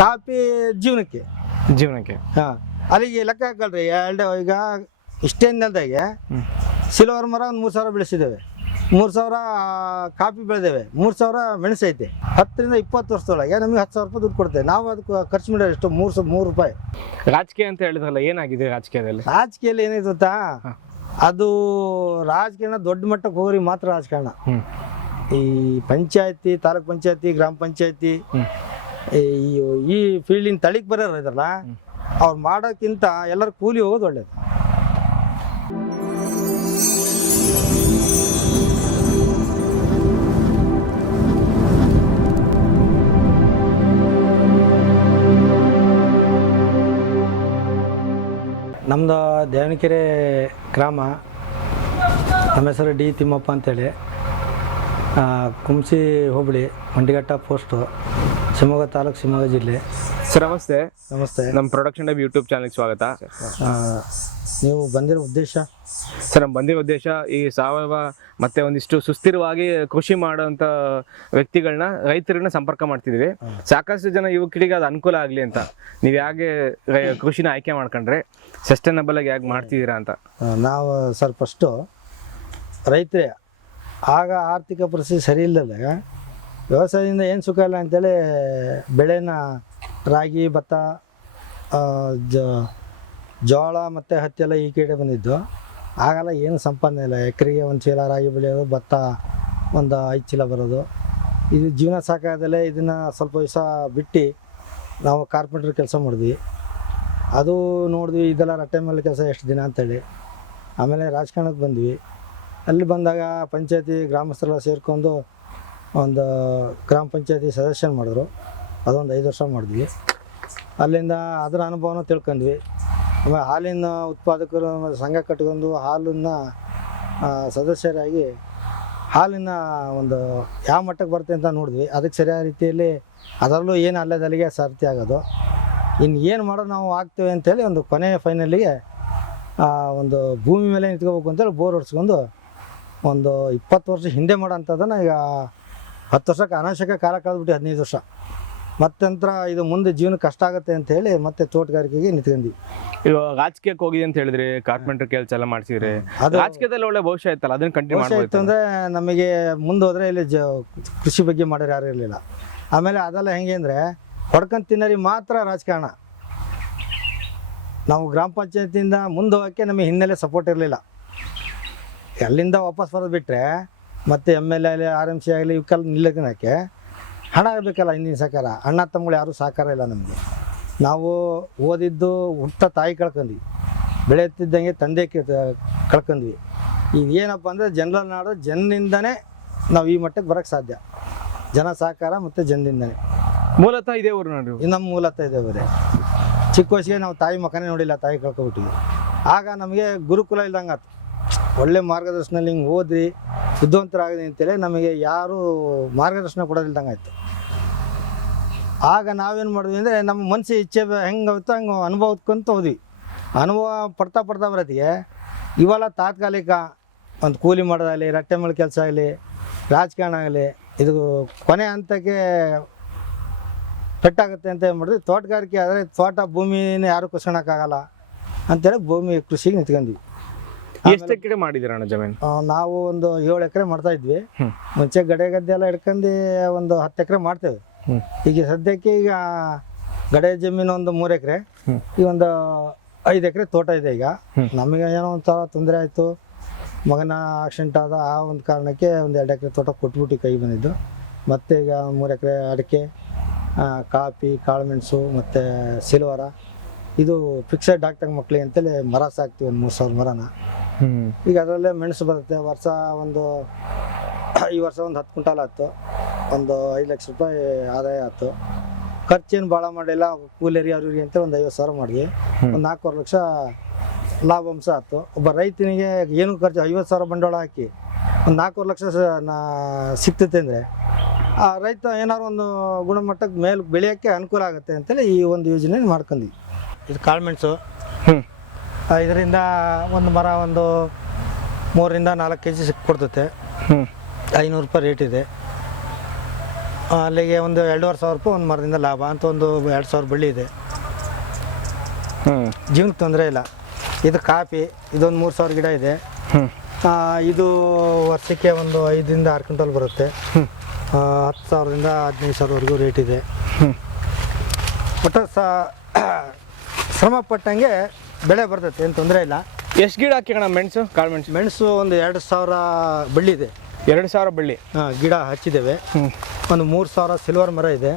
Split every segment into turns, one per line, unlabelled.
Coffee ಜೀವನಕ್ಕೆ?
ಜೀವನಕ್ಕೆ.
ಹಾಂ. ಅಲ್ಲಿಗೆ ಲೆಕ್ಕ ಹಾಕಲ್ರಿ ಎರಡು ಈಗ ಇಷ್ಟೇ ನೆಲದಾಗೆ ಸಿಲ್ವರ್ ಮರ ಒಂದು ಮೂರು ಸಾವಿರ ಬೆಳೆಸಿದ್ದೇವೆ. ಮೂರು ಸಾವಿರ ಕಾಫಿ ಬೆಳೆದೇವೆ. ಮೂರು ಸಾವಿರ ಮೆಣಸು ಐತೆ. ಹತ್ತರಿಂದ ಇಪ್ಪತ್ತು ವರ್ಷದೊಳಗೆ ನಮಗೆ ಹತ್ತು ಸಾವಿರ ರೂಪಾಯಿ ದುಡ್ಡು ಕೊಡ್ತೇವೆ. ನಾವು ಅದಕ್ಕೆ ಖರ್ಚು ಮಾಡೋದು ಎಷ್ಟು? ಮೂರು ಸಾವಿರ ಮೂರು ರೂಪಾಯಿ.
ರಾಜಕೀಯ ಅಂತ ಹೇಳಿದ್ರಲ್ಲ ಏನಾಗಿದೆ ರಾಜಕೀಯದಲ್ಲಿ?
ರಾಜಕೀಯಲ್ಲಿ ಏನಾಯ್ತು ಗೊತ್ತಾ? ಅದು ರಾಜಕಾರಣ ದೊಡ್ಡ ಮಟ್ಟಕ್ಕೆ ಹೋಗ್ರಿ ಮಾತ್ರ ರಾಜಕಾರಣ. ಈ ಪಂಚಾಯತಿ ತಾಲೂಕ್ ಪಂಚಾಯತಿ ಗ್ರಾಮ ಪಂಚಾಯತಿ. ಈ- ಈ ಫೀಲ್ಡಿನ ತಳಿಗೆ ಬರೋರು ಇದಾರಲ್ಲ ಅವ್ರು ಮಾಡೋಕ್ಕಿಂತ ಎಲ್ಲರೂ ಕೂಲಿ ಹೋಗೋದು ಒಳ್ಳೇದು. ನಮ್ಮದು ದೇವನಕೆರೆ ಗ್ರಾಮ ನಮ್ಮ ಹೆಸರು ಡಿ ತಿಮ್ಮಪ್ಪ ಅಂತೇಳಿ. ಕುಂಸಿ ಹೋಬಳಿ ಮಂಡಿಘಟ್ಟ ಪೋಸ್ಟು ಶಿವಮೊಗ್ಗ ತಾಲೂಕು ಶಿವಮೊಗ್ಗ ಜಿಲ್ಲೆ.
ಸರ್ ನಮಸ್ತೆ.
ನಮಸ್ತೆ.
ನಮ್ಮ ಪ್ರೊಡಕ್ಷನ್ ಡಬ್ ಯೂಟ್ಯೂಬ್ ಚಾನಲ್ಗೆ ಸ್ವಾಗತ.
ಆ, ನೀವು ಬಂದಿರೋ ಉದ್ದೇಶ?
ಸರ್ ನಮ್ಮ ಬಂದಿರೋ ಉದ್ದೇಶ ಈ ಸಾವಯವ ಮತ್ತೆ ಒಂದಿಷ್ಟು ಸುಸ್ಥಿರವಾಗಿ ಕೃಷಿ ಮಾಡುವಂತ ವ್ಯಕ್ತಿಗಳನ್ನ ರೈತರನ್ನ ಸಂಪರ್ಕ ಮಾಡ್ತಿದೀವಿ. ಸಾಕಷ್ಟು ಜನ ಯುವಕರಿಗೆ ಅದು ಅನುಕೂಲ ಆಗಲಿ ಅಂತ. ನೀವು ಹೇಗೆ ರೈ- ಕೃಷಿನ ಆಯ್ಕೆ ಮಾಡ್ಕೊಂಡ್ರೆ? ಸಸ್ಟೈನಬಲ್ ಆಗಿ ಹೇಗೆ ಮಾಡ್ತಿದ್ದೀರಾ ಅಂತ.
ಆ, ನಾವು ಸರ್ ಫಸ್ಟು ರೈತರೇ ಆಗ ಆರ್ಥಿಕ ಪರಿಸ್ಥಿತಿ ಸರಿ ಇಲ್ಲದಾಗ ವ್ಯವಸಾಯದಿಂದ ಏನು ಸುಖ ಇಲ್ಲ ಅಂತೇಳಿ ಬೆಳೆನ ರಾಗಿ, ಭತ್ತ ಜ, ಜೋಳ ಮತ್ತು ಹತ್ತಿ ಎಲ್ಲ ಈ ಕಡೆ ಬಂದಿದ್ದು. ಆಗಲ್ಲ, ಏನು ಸಂಪನ್ನ ಇಲ್ಲ. ಎಕರೆಗೆ ಒಂದು ಚೀಲ ರಾಗಿ ಬೆಳೆಯೋದು, ಭತ್ತ ಒಂದು ಐದು ಚೀಲ ಬರೋದು. ಇದು ಜೀವನ ಸಾಕಾಗದಲ್ಲೇ ಇದನ್ನು ಸ್ವಲ್ಪ ದಿವಸ ಬಿಟ್ಟು ನಾವು ಕಾರ್ಪೆಂಟ್ರ್ ಕೆಲಸ ಮಾಡಿದ್ವಿ. ಅದು ನೋಡಿದ್ವಿ, ಇದೆಲ್ಲ ರಟ್ಟೆ ಮೇಲೆ ಕೆಲಸ ಎಷ್ಟು ದಿನ ಅಂತೇಳಿ. ಆಮೇಲೆ ರಾಜಕಾರಣಕ್ಕೆ ಬಂದ್ವಿ. ಅಲ್ಲಿ ಬಂದಾಗ ಪಂಚಾಯತಿ ಗ್ರಾಮಸ್ಥರೆಲ್ಲ ಸೇರ್ಕೊಂಡು ಒಂದು ಗ್ರಾಮ ಪಂಚಾಯತಿ ಸದಸ್ಯನ ಮಾಡಿದ್ರು. ಅದೊಂದು ಐದು ವರ್ಷ ಮಾಡಿದ್ವಿ. ಅಲ್ಲಿಂದ ಅದರ ಅನುಭವನ ತಿಳ್ಕೊಂಡ್ವಿ. ಆಮೇಲೆ ಹಾಲಿನ ಉತ್ಪಾದಕರು ಸಂಘ ಕಟ್ಕೊಂಡು ಹಾಲನ್ನು ಸದಸ್ಯರಾಗಿ ಹಾಲಿನ ಒಂದು ಯಾವ ಮಟ್ಟಕ್ಕೆ ಬರುತ್ತೆ ಅಂತ ನೋಡಿದ್ವಿ. ಅದಕ್ಕೆ ಸರಿಯಾದ ರೀತಿಯಲ್ಲಿ ಅದರಲ್ಲೂ ಏನು ಅಲ್ಲದಲ್ಲಿಗೆ ಸಾರ್ಥಿ ಆಗೋದು. ಇನ್ನು ಏನು ಮಾಡೋದು ನಾವು ಆಗ್ತೇವೆ ಅಂತೇಳಿ ಒಂದು ಕೊನೆಯ ಫೈನಲಿಗೆ ಒಂದು ಭೂಮಿ ಮೇಲೆ ನಿಂತ್ಕೋಬೇಕು ಅಂತೇಳಿ ಬೋರ್ ಹೊಡ್ಸ್ಕೊಂಡು ಒಂದು ಇಪ್ಪತ್ತು ವರ್ಷ ಹಿಂದೆ ಮಾಡೋಂಥದ್ದನ್ನು ಈಗ ಹತ್ತು ವರ್ಷಕ್ಕೆ ಅನಾವಶ್ಯಕ ಕಾಲ ಕಳೆದ್ಬಿಟ್ಟು ಹದಿನೈದು ವರ್ಷ. ಮತ್ತಂತ್ರ ಇದು ಮುಂದೆ ಜೀವನ ಕಷ್ಟ ಆಗುತ್ತೆ ಅಂತ ಹೇಳಿ ಮತ್ತೆ ತೋಟಗಾರಿಕೆಗೆ ನಿಂತ್ಕೊಂಡಿ
ಇವಾಗ ರಾಜಕೀಯಕ್ಕೆ ಹೋಗಿದೆ ಅಂತ ಹೇಳಿದ್ರೆ ಕಾರ್ಪೆಂಟರ್ ಕೆಲಸ ಎಲ್ಲ ಮಾಡ್ಸಿದ್ರೆ. ರಾಜಕೀಯದಲ್ಲಿ ಒಳ್ಳೆ ಭವಿಷ್ಯ ಇತ್ತಲ್ಲ ಅದನ್ನ ಕಂಟಿನ್ಯೂ
ಇತ್ತು
ಮಾಡ್ಬೋದು
ಅಂದರೆ ನಮಗೆ ಮುಂದೆ ಹೋದ್ರೆ ಇಲ್ಲಿ ಜ ಕೃಷಿ ಬಗ್ಗೆ ಮಾಡೋರು ಯಾರು ಇರಲಿಲ್ಲ. ಆಮೇಲೆ ಅದೆಲ್ಲ ಹೆಂಗೆ ಅಂದ್ರೆ ಹೊಡ್ಕೊಂಡು ತಿನ್ನೋರಿಗೆ ಮಾತ್ರ ರಾಜಕಾರಣ. ನಾವು ಗ್ರಾಮ ಪಂಚಾಯತಿಯಿಂದ ಮುಂದೆ ಹೋಗೋಕ್ಕೆ ನಮಗೆ ಹಿನ್ನೆಲೆ ಸಪೋರ್ಟ್ ಇರಲಿಲ್ಲ. ಅಲ್ಲಿಂದ ವಾಪಸ್ ಬರೋದು ಬಿಟ್ಟರೆ ಮತ್ತೆ ಎಂ ಎಲ್ ಎ ಆಗಲಿ ಆರ್ ಎಂ ಸಿ ಆಗಲಿ ಇವಕ್ಕೆಲ್ಲ ನಿಲ್ಲಕ್ಕೆ ಹಣ ಇರಬೇಕಲ್ಲ ಹಿಂದಿನ ಸಹಕಾರ ಅಣ್ಣ ತಮ್ಮಗಳು ಯಾರೂ ಸಹಕಾರ ಇಲ್ಲ ನಮಗೆ. ನಾವು ಓದಿದ್ದು ಹುಟ್ಟ ತಾಯಿ ಕಳ್ಕೊಂಡ್ವಿ. ಬೆಳೆಯುತ್ತಿದ್ದಂಗೆ ತಂದೆ ಕಳ್ಕೊಂಡ್ವಿ. ಈಗ ಏನಪ್ಪ ಅಂದರೆ ಜನರ ನಾಡು ಜನರಿಂದನೇ ನಾವು ಈ ಮಟ್ಟಕ್ಕೆ ಬರೋಕ್ಕೆ ಸಾಧ್ಯ. ಜನ ಸಹಕಾರ ಮತ್ತು ಜನರಿಂದನೇ.
ಮೂಲತಃ ಇದೇ ಊರು
ಇದು ನಮ್ಮ ಮೂಲತಃ ಇದೆ ಬೇರೆ ಚಿಕ್ಕ ವಯಸ್ಸಿಗೆ ನಾವು ತಾಯಿ ಮಕ್ಕನೇ ನೋಡಿಲ್ಲ ತಾಯಿ ಕಳ್ಕೊಬಿಟ್ಟಿದ್ವಿ ಆಗ ನಮಗೆ ಗುರುಕುಲ ಇಲ್ದಂಗೆ ಆಯ್ತು ಒಳ್ಳೆ ಮಾರ್ಗದರ್ಶನಲ್ಲಿ ಹಿಂಗೆ ಓದ್ರಿ ಬುದ್ಧಿವಂತರಾಗಲಿ ಅಂತೇಳಿ ನಮಗೆ ಯಾರೂ ಮಾರ್ಗದರ್ಶನ ಕೊಡೋದಿಲ್ದಂಗೆ ಆಯಿತು ಆಗ ನಾವೇನು ಮಾಡಿದ್ವಿ ಅಂದರೆ ನಮ್ಮ ಮನಸ್ಸು ಇಚ್ಛೆ ಹೆಂಗೆ ಆಗುತ್ತೋ ಹಂಗೆ ಅನುಭವಕ್ಕಂತ ಹೋದ್ವಿ ಅನುಭವ ಪಡ್ತಾ ಪಡ್ತಾ ಬರೋತ್ತಿಗೆ ಇವೆಲ್ಲ ತಾತ್ಕಾಲಿಕ ಒಂದು ಕೂಲಿ ಮಾಡೋದಾಗಲಿ, ರಟ್ಟೆ ಮೇಲೆ ಕೆಲಸ ಆಗಲಿ, ರಾಜಕಾರಣ ಆಗಲಿ, ಇದು ಕೊನೆ ಹಂತಕ್ಕೆ ಪೆಟ್ಟಾಗುತ್ತೆ ಅಂತ ಏನು ಮಾಡಿದ್ವಿ. ತೋಟಗಾರಿಕೆ ಆದರೆ ತೋಟ ಭೂಮಿನ ಯಾರು ಕುಸ್ಕೊಳಕ್ಕಾಗಲ್ಲ ಅಂತೇಳಿ ಭೂಮಿ ಕೃಷಿಗೆ ನಿಂತ್ಕೊಂಡ್ವಿ.
ಎಷ್ಟು ಎಕರೆ ಮಾಡಿದಿರ ಅಣ್ಣ ಜಮೀನು?
ಆ, ನಾವು ಒಂದು ಏಳು ಎಕರೆ ಮಾಡ್ತಾ ಇದ್ವಿ. ಮುಂಚೆ ಗಡೆ ಗದ್ದೆ ಎಲ್ಲ ಹಿಡ್ಕೊಂಡು ಒಂದು ಹತ್ತು ಎಕರೆ ಮಾಡ್ತೇವೆ.
ಹ್ಮ್.
ಈಗ ಸದ್ಯಕ್ಕೆ ಈಗ ಗಡೆ ಜಮೀನು ಒಂದು ಮೂರು ಎಕರೆ.
ಈ
ಈಗ ಒಂದು ಐದು ಎಕರೆ ತೋಟ ಇದೆ ಈಗ.
ಹ್ಮ್.
ನಮಗೆ ಏನೋ ಒಂಥರ ತೊಂದರೆ ಆಯಿತು. ಮಗನ ಆಕ್ಸಿಡೆಂಟ್ ಆದ ಆ ಒಂದು ಕಾರಣಕ್ಕೆ ಒಂದು ಎರಡು ಎಕರೆ ತೋಟ ಕೊಟ್ಬಿಟ್ಟು ಕೈ ಬಂದಿದ್ದು. ಮತ್ತೆ ಈಗ ಮೂರು ಎಕರೆ ಅಡಿಕೆ ಆ, ಕಾಫಿ ಕಾಳುಮೆಣಸು ಮತ್ತು ಸಿಲ್ವರ. ಇದು ಫಿಕ್ಸೆಡ್ ಡಾಕ್ಟರ್ ಮಕ್ಳಿಗೆ ಅಂತೇಳಿ ಮರ ಸಾಕ್ತೀವಿ ಒಂದು ಮೂರು ಸಾವಿರ ಮರನ. ಈಗ ಅದರಲ್ಲೇ ಮೆಣಸು ಬರುತ್ತೆ. ವರ್ಷ ಒಂದು ಈ ವರ್ಷ ಒಂದು ಹತ್ತು ಕ್ವಿಂಟಾಲ್ ಆಯ್ತು. ಒಂದು ಐದು ಲಕ್ಷ ರೂಪಾಯಿ ಆದಾಯ ಆಯ್ತು. ಖರ್ಚೇನು ಭಾಳ ಮಾಡಿಲ್ಲ. ಕೂಲೇರಿ ಅವ್ರಿಗೆ ಅಂತ ಒಂದು ಐವತ್ತು ಸಾವಿರ
ಮಾಡಿ
ಒಂದು ನಾಲ್ಕೂವರೆ ಲಕ್ಷ ಲಾಭಾಂಶ ಆಯ್ತು. ಒಬ್ಬ ರೈತನಿಗೆ ಏನು ಖರ್ಚು ಐವತ್ತು ಸಾವಿರ ಬಂಡವಾಳ ಹಾಕಿ ಒಂದು ನಾಲ್ಕೂವರೆ ಲಕ್ಷ ಸ- ನಾ ಸಿಗ್ತೈತೆ ಅಂದರೆ ಆ ರೈತ ಏನಾದ್ರು ಒಂದು ಗುಣಮಟ್ಟಕ್ಕೆ ಮೇಲೆ ಬೆಳೆಯೋಕ್ಕೆ ಅನುಕೂಲ ಆಗುತ್ತೆ ಅಂತೇಳಿ ಈ ಒಂದು ಯೋಜನೆ ಮಾಡ್ಕೊಂಡ್ವಿ ಇದು ಕಾಳು ಮೆಣಸು.
ಹ್ಮ್.
ಇದರಿಂದ ಒಂದು ಮರ ಒಂದು ಮೂರರಿಂದ ನಾಲ್ಕು ಕೆ ಜಿ ಸಿಕ್ಕೊಡ್ತೈತೆ
ಹ್ಞೂ
ಐನೂರು ರೂಪಾಯಿ ರೇಟ್ ಇದೆ. ಅಲ್ಲಿಗೆ ಒಂದು ಎರಡೂವರೆ ಸಾವಿರ ರೂಪಾಯಿ ಒಂದು ಮರದಿಂದ ಲಾಭ ಅಂತ ಒಂದು ಎರಡು ಸಾವಿರ ಬಳ್ಳಿ ಇದೆ.
ಹ್ಞೂ
ಜೀವನಕ್ಕೆ ತೊಂದರೆ ಇಲ್ಲ. ಇದು ಕಾಫಿ ಇದೊಂದು ಮೂರು ಸಾವಿರ ಗಿಡ ಇದೆ. ಇದು ವರ್ಷಕ್ಕೆ ಒಂದು ಐದರಿಂದ ಆರು ಕ್ವಿಂಟಲ್ ಬರುತ್ತೆ. ಹ್ಞೂ ಹತ್ತು ಸಾವಿರದಿಂದ ಹದಿನೈದು ಸಾವಿರವರೆಗೂ ರೇಟ್ ಇದೆ.
ಹ್ಞೂ
ಒಟ್ಟು ಸ ಶ್ರಮ ಪಟ್ಟಂಗೆ ಬೆಳೆ ಬರ್ತೈತೆ ಏನು ತೊಂದರೆ ಇಲ್ಲ.
ಎಷ್ಟು ಗಿಡ ಹಾಕಿ ಅಣ್ಣ ಮೆಣಸು ಕಾಳು ಮೆಣಸು?
ಮೆಣಸು ಒಂದು ಎರಡು ಸಾವಿರ ಬಳ್ಳಿ ಇದೆ.
ಎರಡು ಸಾವಿರ ಬಳ್ಳಿ.
ಹಾಂ ಗಿಡ ಹಚ್ಚಿದ್ದೇವೆ. ಒಂದು ಮೂರು ಸಾವಿರ ಸಿಲ್ವರ್ ಮರ ಇದೆ.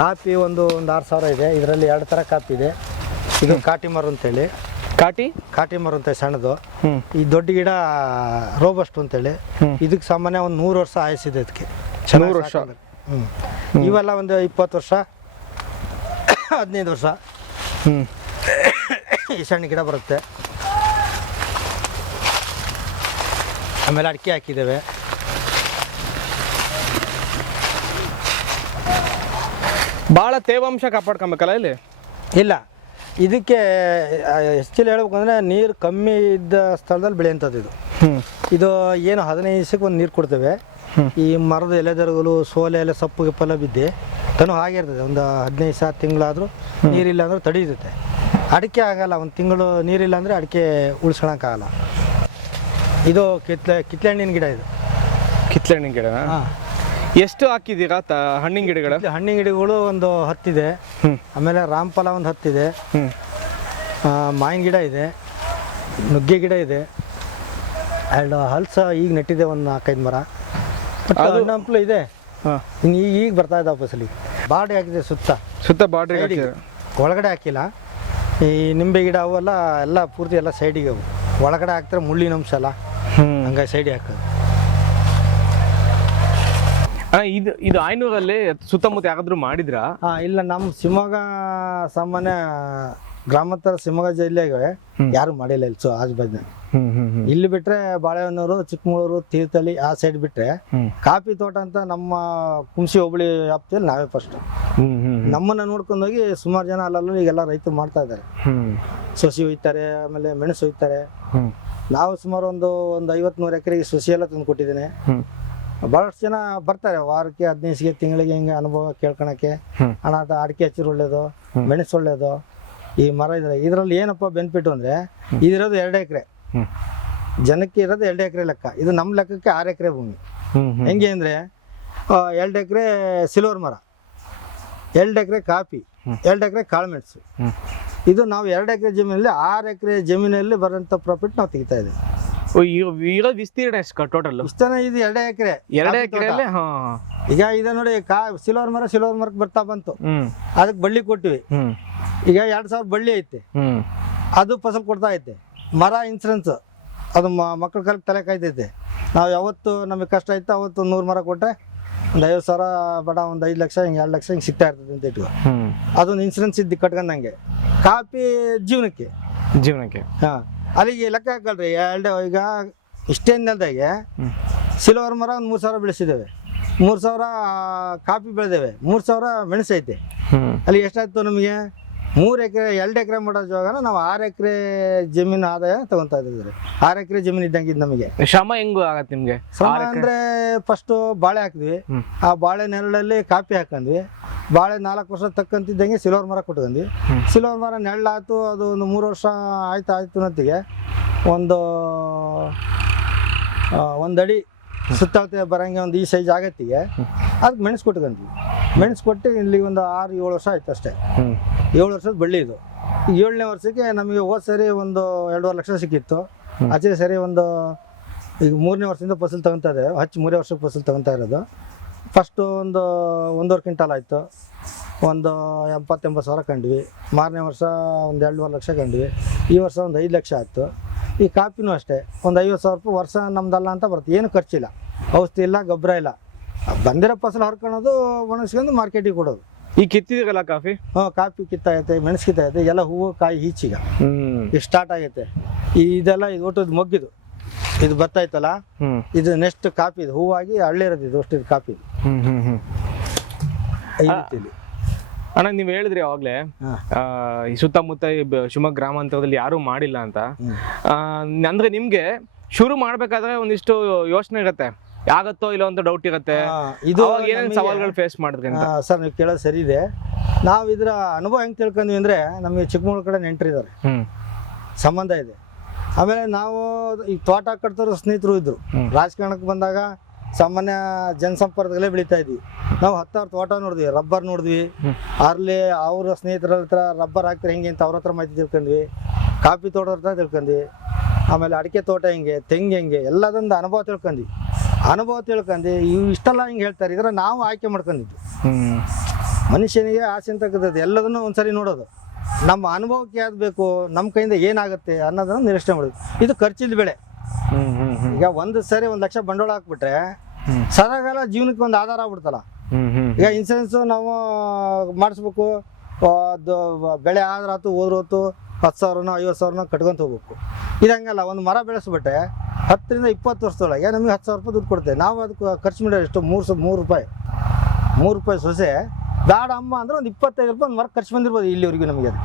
ಕಾಫಿ ಒಂದು ಒಂದು ಆರು ಸಾವಿರ ಇದೆ. ಇದರಲ್ಲಿ ಎರಡು ಥರ ಕಾಫಿ ಇದೆ. ಇದು ಕಾಟಿ ಮರ ಅಂತೇಳಿ.
ಕಾಟಿ?
ಕಾಟಿ ಮರ ಅಂತ ಸಣ್ಣದು. ಈ ದೊಡ್ಡ ಗಿಡ ರೋಬಸ್ಟ್ ಅಂತೇಳಿ. ಇದಕ್ಕೆ ಸಾಮಾನ್ಯ ಒಂದು ನೂರು ವರ್ಷ ಆಯಿಸಿದೆ ಅದಕ್ಕೆ
ನೂರು ವರ್ಷ?
ಇವೆಲ್ಲ ಒಂದು ಇಪ್ಪತ್ತು ವರ್ಷ ಹದಿನೈದು ವರ್ಷ.
ಹ್ಮ್.
ಈ ಸಣ್ಣ ಗಿಡ ಬರುತ್ತೆ. ಆಮೇಲೆ ಅಡಿಕೆ ಹಾಕಿದ್ದೇವೆ.
ಭಾಳ ತೇವಾಂಶ ಕಾಪಾಡ್ಕೊಬೇಕಲ್ಲ ಇಲ್ಲಿ?
ಇಲ್ಲ. ಇದಕ್ಕೆ ಹೆಚ್ಚಿಲ್ ಹೇಳ್ಬೇಕು ಅಂದರೆ ನೀರು ಕಮ್ಮಿ ಇದ್ದ ಸ್ಥಳದಲ್ಲಿ ಬೆಳೆಯುವಂಥದ್ದು ಇದು. ಇದು ಏನು ಹದಿನೈದು ದಿವಸಕ್ಕೆ ಒಂದು ನೀರು ಕೊಡ್ತೇವೆ. ಈ ಮರದ ಎಲೆದರಗಳು ಸೋಲೆ ಎಲೆ ಸೊಪ್ಪು ಗಿಪ್ಪೆಲ್ಲ ಬಿದ್ದು. ತನು ಆಗಿರ್ತದೆ ಇರ್ತದೆ. ಒಂದು ಹದಿನೈದು ಸಾವಿರ ತಿಂಗಳಾದರೂ ನೀರಿಲ್ಲ ಅಂದ್ರೆ ತಡೆಯುತ್ತೆ ಅಡಿಕೆ ಆಗಲ್ಲ ಒಂದು ತಿಂಗಳು ನೀರಿಲ್ಲ ಅಂದರೆ ಅಡಿಕೆ ಉಳಿಸ್ಕೊಳಕ್ಕಾಗಲ್ಲ. ಇದು ಕಿತ್ಲೆ ಕಿತ್ಲೆ ಹಣ್ಣಿನ ಗಿಡ ಇದು.
ಕಿತ್ಲೆ ಹಣ್ಣಿನ ಗಿಡ?
ಹಾಂ.
ಎಷ್ಟು ಹಾಕಿದ್ದೀರಾ ತ ಹಣ್ಣಿನ ಗಿಡಗಳ?
ಹಣ್ಣಿನ ಗಿಡಗಳು ಒಂದು ಹತ್ತಿದೆ. ಆಮೇಲೆ ರಾಮಫಲ ಒಂದು ಹತ್ತಿದೆ. ಮಾವಿನ ಗಿಡ ಇದೆ. ನುಗ್ಗೆ ಗಿಡ ಇದೆ. ಎರಡು ಹಲ್ಸ ಈಗ ನೆಟ್ಟಿದೆ ಒಂದು ನಾಲ್ಕೈದು ಮರ.
ಅದು-
ಹಣ್ಣಂಪ್ಲು ಇದೆ.
ಹಾಂ.
ಇನ್ನು ಈಗ ಈಗ ಬರ್ತಾ ಇದ್ದಾವೆ ಫಸಲಿ ಬಾಡಿ ಹಾಕಿದೆ ಸುತ್ತ.
ಸುತ್ತ ಬಾಡ್ರಿ
ಸೈಡಿಗೆ ಒಳಗಡೆ ಹಾಕಿಲ್ಲ. ಈ ನಿಂಬೆ ಗಿಡ ಅವೆಲ್ಲ ಎಲ್ಲ ಪೂರ್ತಿ ಎಲ್ಲ ಸೈಡಿಗೆ ಅವು. ಒಳಗಡೆ ಹಾಕ್ತಾರೆ ಮುಳ್ಳಿನ ಅಂಶ ಅಲ್ಲ
ಹ್ಮ್.
ಹಂಗಾಗಿ ಸೈಡಿಗೆ ಹಾಕೋದು.
ಅಣ್ಣ ಇದು ಇದು ಆಯ್ನೂರಲ್ಲಿ ಸುತ್ತಮುತ್ತ ಯಾರಾದ್ರೂ ಮಾಡಿದ್ರಾ?
ಹಾಂ ಇಲ್ಲ ನಮ್ಮ ಶಿವಮೊಗ್ಗ ಸಾಮಾನ್ಯ ಗ್ರಾಮಾಂತರ ಶಿವಮೊಗ್ಗ ಜಿಲ್ಲೆಗೆ ಯಾರು ಮಾಡಿಲ್ಲ ಇಲ್ಲಿ ಸೊ ಆಜುಬಾಜು
ಹ್ಮ್ ಹ್ಮ್ ಹ್ಮ್.
ಇಲ್ಲಿ ಬಿಟ್ರೆ ಬಾಳೆಹೊನ್ನೂರು ಚಿಕ್ಕಮಗಳೂರು ತೀರ್ಥಳ್ಳಿ ಆ ಸೈಡ್ ಬಿಟ್ರೆ ಕಾಫಿ ತೋಟ ಅಂತ ನಮ್ಮ ಕುಂಸಿ ಹೋಬಳಿ ವ್ಯಾಪ್ತಿಯಲ್ಲಿ ನಾವೇ ಫಸ್ಟ್
ಹ್ಮ್ ನೋಡ್ಕೊಂಡು
ಹೋಗಿ ನೋಡ್ಕೊಂಡೋಗಿ ಸುಮಾರು ಜನ ಅಲ್ಲಲ್ಲೂ ಈಗೆಲ್ಲ ರೈತರು ಮಾಡ್ತಾ ಇದ್ದಾರೆ. ಸಸಿ ಒಯ್ತಾರೆ ಆಮೇಲೆ ಮೆಣಸು ಒಯ್ತಾರೆ. ನಾವು ಸುಮಾರು ಒಂದು ಒಂದು ಐವತ್ತು ನೂರು ಎಕರೆಗೆ ಸೊಸಿ ಎಲ್ಲ ತಂದು ಕೊಟ್ಟಿದ್ದೇನೆ. ಬಹಳಷ್ಟು ಜನ ಬರ್ತಾರೆ ವಾರಕ್ಕೆ ಹದಿನೈದಿಗೆ ತಿಂಗಳಿಗೆ ಹಿಂಗೆ ಅನುಭವ ಕೇಳ್ಕೊಳಕ್ಕೆ. ಹಣ ಅದು ಅಡಿಕೆ ಹಚ್ಚಿರು ಒಳ್ಳೇದು ಮೆಣಸು ಒಳ್ಳೇದು ಈ ಮರ ಇದ್ರೆ. ಇದರಲ್ಲಿ ಏನಪ್ಪ ಬೆನಿಫಿಟ್ ಅಂದ್ರೆ ಇದಿರೋದು ಎರಡು ಎಕರೆ. ಜನಕ್ಕೆ ಇರೋದು ಎರಡು ಎಕರೆ ಲೆಕ್ಕ. ಇದು ನಮ್ಮ ಲೆಕ್ಕಕ್ಕೆ ಆರು ಎಕರೆ ಭೂಮಿ. ಹೆಂಗೆ ಅಂದ್ರೆ ಎರಡು ಎಕರೆ ಸಿಲ್ವರ್ ಮರ. ಎರಡು ಎಕರೆ ಕಾಫಿ ಎರಡು ಎಕರೆ ಕಾಳುಮೆಣಸು. ಇದು ನಾವು ಎರಡು ಎಕರೆ ಜಮೀನಲ್ಲಿ ಆರು ಎಕರೆ ಜಮೀನಲ್ಲಿ ಬರೋಂಥ ಪ್ರಾಫಿಟ್ ನಾವು ತೆಗಿತಾ ಇದ್ದೀವಿ.
ಓ, ಇರೋ ವಿಸ್ತೀರ್ಣ ಎಷ್ಟು ಟೋಟಲ್
ಇಷ್ಟನ ಇದು ಎರಡೇ ಎಕರೆ.
ಎರಡೇ ಹಾ.
ಈಗ ಇದೆ ನೋಡಿ ಕಾ ಸಿಲ್ವರ್ ಮರ ಸಿಲ್ವರ್ ಮರಕ್ಕೆ ಬರ್ತಾ ಬಂತು. ಅದಕ್ಕೆ ಬಳ್ಳಿ ಕೊಟ್ಟಿವಿ. ಈಗ ಎರಡು ಸಾವಿರ ಬಳ್ಳಿ ಐತೆ. ಅದು ಫಸಲ್ ಕೊಡ್ತಾ ಐತೆ. ಮರ ಇನ್ಸೂರೆನ್ಸ್ ಅದು ಮಕ್ಕಳ ಕಾಲಕ್ಕೆ ತಲೆ ಕಾಯ್ತೈತೆ. ನಾವು ಯಾವತ್ತು ನಮಗೆ ಕಷ್ಟ ಐತೆ ಅವತ್ತು ನೂರು ಮರ ಕೊಟ್ಟರೆ ಒಂದು ಐವತ್ತು ಸಾವಿರ ಬಡ ಒಂದು ಐದು ಲಕ್ಷ ಹಿಂಗೆ ಎರಡು ಲಕ್ಷ ಹಿಂಗೆ ಸಿಗ್ತಾ ಇರ್ತದೆ ಅಂತ ಇಟ್ಕೋ. ಅದೊಂದು ಇನ್ಸೂರೆನ್ಸ್ ಇದ್ದು ಕಟ್ಕೊಂಡಂಗೆ. ಕಾಪಿ ಜೀವನಕ್ಕೆ.
ಜೀವನಕ್ಕೆ.
ಹಾಂ. ಅಲ್ಲಿಗೆ ಲೆಕ್ಕ ಹಾಕಲ್ರಿ ಎರಡು ಈಗ ಇಷ್ಟೇ ನೆಲದಾಗೆ ಸಿಲ್ವರ್ ಮರ ಒಂದು ಮೂರು ಸಾವಿರ ಬೆಳೆಸಿದ್ದೇವೆ. ಮೂರು ಸಾವಿರ ಕಾಪಿ ಬೆಳೆದೇವೆ. ಮೂರು ಸಾವಿರ ಮೆಣಸು ಐತೆ. ಅಲ್ಲಿ ಎಷ್ಟಾಯ್ತು ನಮಗೆ? ಮೂರು ಎಕರೆ ಎರಡು ಎಕರೆ ಮಾಡೋ ಜಾಗನ ನಾವು ಆರು ಎಕರೆ ಜಮೀನು ಆದಾಯ ತಗೊಂತಾ ಇದ್ದೀವಿ ಆರು ಎಕರೆ ಜಮೀನು ಇದ್ದಂಗೆ ಇದು ನಮಗೆ.
ಶ್ರಮ ಹೆಂಗು ಆಗತ್ತೆ ನಿಮ್ಗೆ?
ಶ್ರಮ ಅಂದ್ರೆ ಫಸ್ಟ್ ಬಾಳೆ ಹಾಕಿದ್ವಿ. ಆ ಬಾಳೆ ನೆರಳಲ್ಲಿ ಕಾಪಿ ಹಾಕೊಂಡ್ವಿ ಬಾಳೆ ನಾಲ್ಕು ವರ್ಷ ತಕ್ಕಂತಿದ್ದಂಗೆ ಸಿಲ್ವರ್ ಮರ ಕೊಟ್ಕೊಂಡ್ವಿ ಸಿಲ್ವರ್ ಮರ ನೆರಳಾಯ್ತು ಅದು ಒಂದು ಮೂರು ವರ್ಷ ಆಯ್ತು ಆಯ್ತು ಅನ್ನೋತ್ತಿಗೆ. ಒಂದು ಆ, ಅಡಿ ಬರಂಗೆ ಒಂದು ಈ ಸೈಜ್ ಆಗತ್ತಿಗೆ ಅದಕ್ಕೆ ಮೆಣಸು ಕೊಟ್ಕೊಂಡ್ವಿ ಮೆಣಸು ಕೊಟ್ಟು ಇಲ್ಲಿ ಒಂದು ಆರು ಏಳು ವರ್ಷ ಆಯ್ತು ಅಷ್ಟೇ. ಏಳು ವರ್ಷದ ಬಳ್ಳಿ ಇದು. ಏಳನೇ ವರ್ಷಕ್ಕೆ ನಮಗೆ ಹೋದ ಸರಿ ಒಂದು ಎರಡೂವರೆ ಲಕ್ಷ ಸಿಕ್ಕಿತ್ತು. ಆಚೆ ಸರಿ ಒಂದು ಈಗ ಮೂರನೇ ವರ್ಷದಿಂದ ಫಸಲು ತಗೊತಾ ಇದೆ. ಹಚ್ಚಿ ಮೂರೇ ವರ್ಷಕ್ಕೆ ಫಸಲು ತಗೊತಾ ಇರೋದು. ಫಸ್ಟು ಒಂದು ಒಂದೂವರೆ ಕ್ವಿಂಟಲ್ ಆಯಿತು. ಒಂದು ಎಪ್ಪತ್ತೆಂಬತ್ತು ಸಾವಿರ ಕಂಡ್ವಿ. ಮಾರನೇ ವರ್ಷ ಒಂದು ಎರಡೂವರೆ ಲಕ್ಷ ಕಂಡ್ವಿ. ಈ ವರ್ಷ ಒಂದು ಐದು ಲಕ್ಷ ಆಯಿತು. ಈ ಕಾಪಿನೂ ಅಷ್ಟೇ. ಒಂದು ಐವತ್ತು ಸಾವಿರ ರೂಪಾಯಿ ವರ್ಷ ನಮ್ದಲ್ಲ ಅಂತ ಬರುತ್ತೆ. ಏನು ಖರ್ಚಿಲ್ಲ. ಔಷಧಿ ಇಲ್ಲ ಗೊಬ್ಬರ ಇಲ್ಲ. ಬಂದಿರೋ ಫಸಲು ಹರ್ಕೊಳೋದು ಒಣಗಿಸ್ಕೊಂಡು ಮಾರ್ಕೆಟಿಗೆ ಕೊಡೋದು.
ಈ ಕಿತ್ತಿದಾಗಲ್ಲ ಕಾಫಿ?
ಹಾಂ ಕಾಫಿ ಕಿತ್ತಾಗೈತೆ ಮೆಣಸು ಕಿತ್ತಾಗೈತೆ ಎಲ್ಲ ಹೂವು ಕಾಯಿ ಈಚೀಗ.
ಹ್ಞೂ
ಈಗ ಸ್ಟಾರ್ಟ್ ಆಗೈತೆ. ಇದೆಲ್ಲ ಇದು ಒಟ್ಟು ಮೊಗ್ಗಿದು. ಇದು ಬರ್ತೈತಲ್ಲ ಇದು ನೆಕ್ಸ್ಟ್ ಕಾಫಿ ಇದು. ಹೂವಾಗಿ ಹಳ್ಳಿರೋದು ಇದು ಅಷ್ಟು ಹ್ಞೂ ಇದು.
ಅಣ್ಣ ನೀವು ಹೇಳಿದ್ರಿ ಅವಾಗ್ಲೇ ಸುತ್ತಮುತ್ತ ಶಿವಮೊಗ್ಗ ಗ್ರಾಮಾಂತರದಲ್ಲಿ ಯಾರೂ ಮಾಡಿಲ್ಲ ಅಂತ. ಅಂದ್ರೆ ನಿಮ್ಗೆ ಶುರು ಮಾಡ್ಬೇಕಾದ್ರೆ ಒಂದಿಷ್ಟು ಯೋಚನೆ ಇರುತ್ತೆ. ಆಗತ್ತೋ ಇಲ್ಲೋ ಅಂತ ಡೌಟ್ ಇರುತ್ತೆ.
ಇದು
ಏನೇನು ಸವಾಲುಗಳು ಫೇಸ್ ಮಾಡಿದ್ರಿ ಅಂತ.
ಸರ್ ನೀವು ಕೇಳೋದು ಸರಿ ಇದೆ. ನಾವು ಇದರ ಅನುಭವ ಹೆಂಗೆ ತಿಳ್ಕೊಂಡ್ವಿ ಅಂದರೆ ನಮಗೆ ಚಿಕ್ಕಮಗಳೂರು ಕಡೆ ನೆಂಟರಿದ್ದಾರೆ ಸಂಬಂಧ ಇದೆ. ಆಮೇಲೆ ನಾವು ಈ ತೋಟ ಕಟ್ತಾರ ಸ್ನೇಹಿತರು ಇದ್ರು. ರಾಜಕಾರಣಕ್ಕೆ ಬಂದಾಗ ಸಾಮಾನ್ಯ ಜನಸಂಪರ್ಕದಲ್ಲೇ ಬೆಳೀತಾ ಇದ್ವಿ. ನಾವು ಹತ್ತಾರು ತೋಟ ನೋಡಿದ್ವಿ ರಬ್ಬರ್ ನೋಡಿದ್ವಿ. ಅಲ್ಲಿ ಅವ್ರ ಸ್ನೇಹಿತರ ಹತ್ರ ರಬ್ಬರ್ ಹಾಕ್ತಾರೆ ಹೆಂಗೆ ಅಂತ ಅವ್ರ ಹತ್ರ ಮಾಹಿತಿ ತಿಳ್ಕೊಂಡ್ವಿ. ಕಾಫಿ ತೋಟದ ಹತ್ರ ತಿಳ್ಕೊಂಡ್ವಿ. ಆಮೇಲೆ ಅಡಿಕೆ ತೋಟ ಹೆಂಗೆ ತೆಂಗು ಹೆಂಗೆ ಎಲ್ಲದೊಂದು ಅನುಭವ ತಿಳ್ಕೊಂಡ್ವಿ. ಅನುಭವ ತಿಳ್ಕೊಂಡು ಇವು ಇಷ್ಟೆಲ್ಲ ಹಿಂಗೆ ಹೇಳ್ತಾರೆ. ಇದ್ರೆ ನಾವು ಆಯ್ಕೆ
ಮಾಡ್ಕೊಂಡಿದ್ವಿ
ಮನುಷ್ಯನಿಗೆ ಆಸೆ ಅಂತಕ್ಕಂಥದ್ದು ಎಲ್ಲದನ್ನೂ ಒಂದ್ಸರಿ ನೋಡೋದು. ನಮ್ಮ ಅನುಭವಕ್ಕೆ ಯಾವ್ದು ಬೇಕು ನಮ್ಮ ಕೈಯಿಂದ ಏನಾಗುತ್ತೆ ಅನ್ನೋದನ್ನ ನಿರೀಕ್ಷೆ ಮಾಡೋದು. ಇದು ಖರ್ಚಿದ ಬೆಳೆ. ಈಗ ಒಂದು ಸರಿ ಒಂದು ಲಕ್ಷ ಬಂಡವಾಳ ಹಾಕ್ಬಿಟ್ರೆ. ಸದಾಕಾಲ ಜೀವನಕ್ಕೆ ಒಂದು ಆಧಾರ ಆಗ್ಬಿಡ್ತಲ್ಲ. ಈಗ ಇನ್ಸೂರೆನ್ಸ್ ನಾವು ಮಾಡಿಸ್ಬೇಕು. ಬೆಳೆ ಆದ್ರೆ ಆತು ಹೋದ್ರು ಹೊತ್ತು ಹತ್ತು ಸಾವಿರನೋ ಐವತ್ತು ಸಾವಿರನೋ ಕಟ್ಕೊಂತ ಹೋಗ್ಬೇಕು. ಇದು ಹಂಗಲ್ಲ ಒಂದು ಮರ ಬೆಳೆಸ್ಬಿಟ್ಟೆ ಹತ್ತರಿಂದ ಇಪ್ಪತ್ತು ವರ್ಷದೊಳಗೆ ನಮಗೆ ಹತ್ತು ಸಾವಿರ ರೂಪಾಯಿ ದುಡ್ಡು ಕೊಡ್ತೇವೆ ನಾವು ಅದಕ್ಕೆ ಖರ್ಚು ಮಾಡಿದ್ರೆ ಎಷ್ಟು? ಮೂರು ಮೂರು ರೂಪಾಯಿ. ಮೂರು ರೂಪಾಯಿ ಸೊಸೆ. ಬ್ಯಾಡ ಅಮ್ಮ ಅಂದ್ರೆ ಒಂದು ಇಪ್ಪತ್ತೈದು ರೂಪಾಯಿ ಒಂದು ಮರ ಖರ್ಚು ಬಂದಿರ್ಬೋದು ಇಲ್ಲಿವರೆಗೂ ನಮಗೆ ಅದು.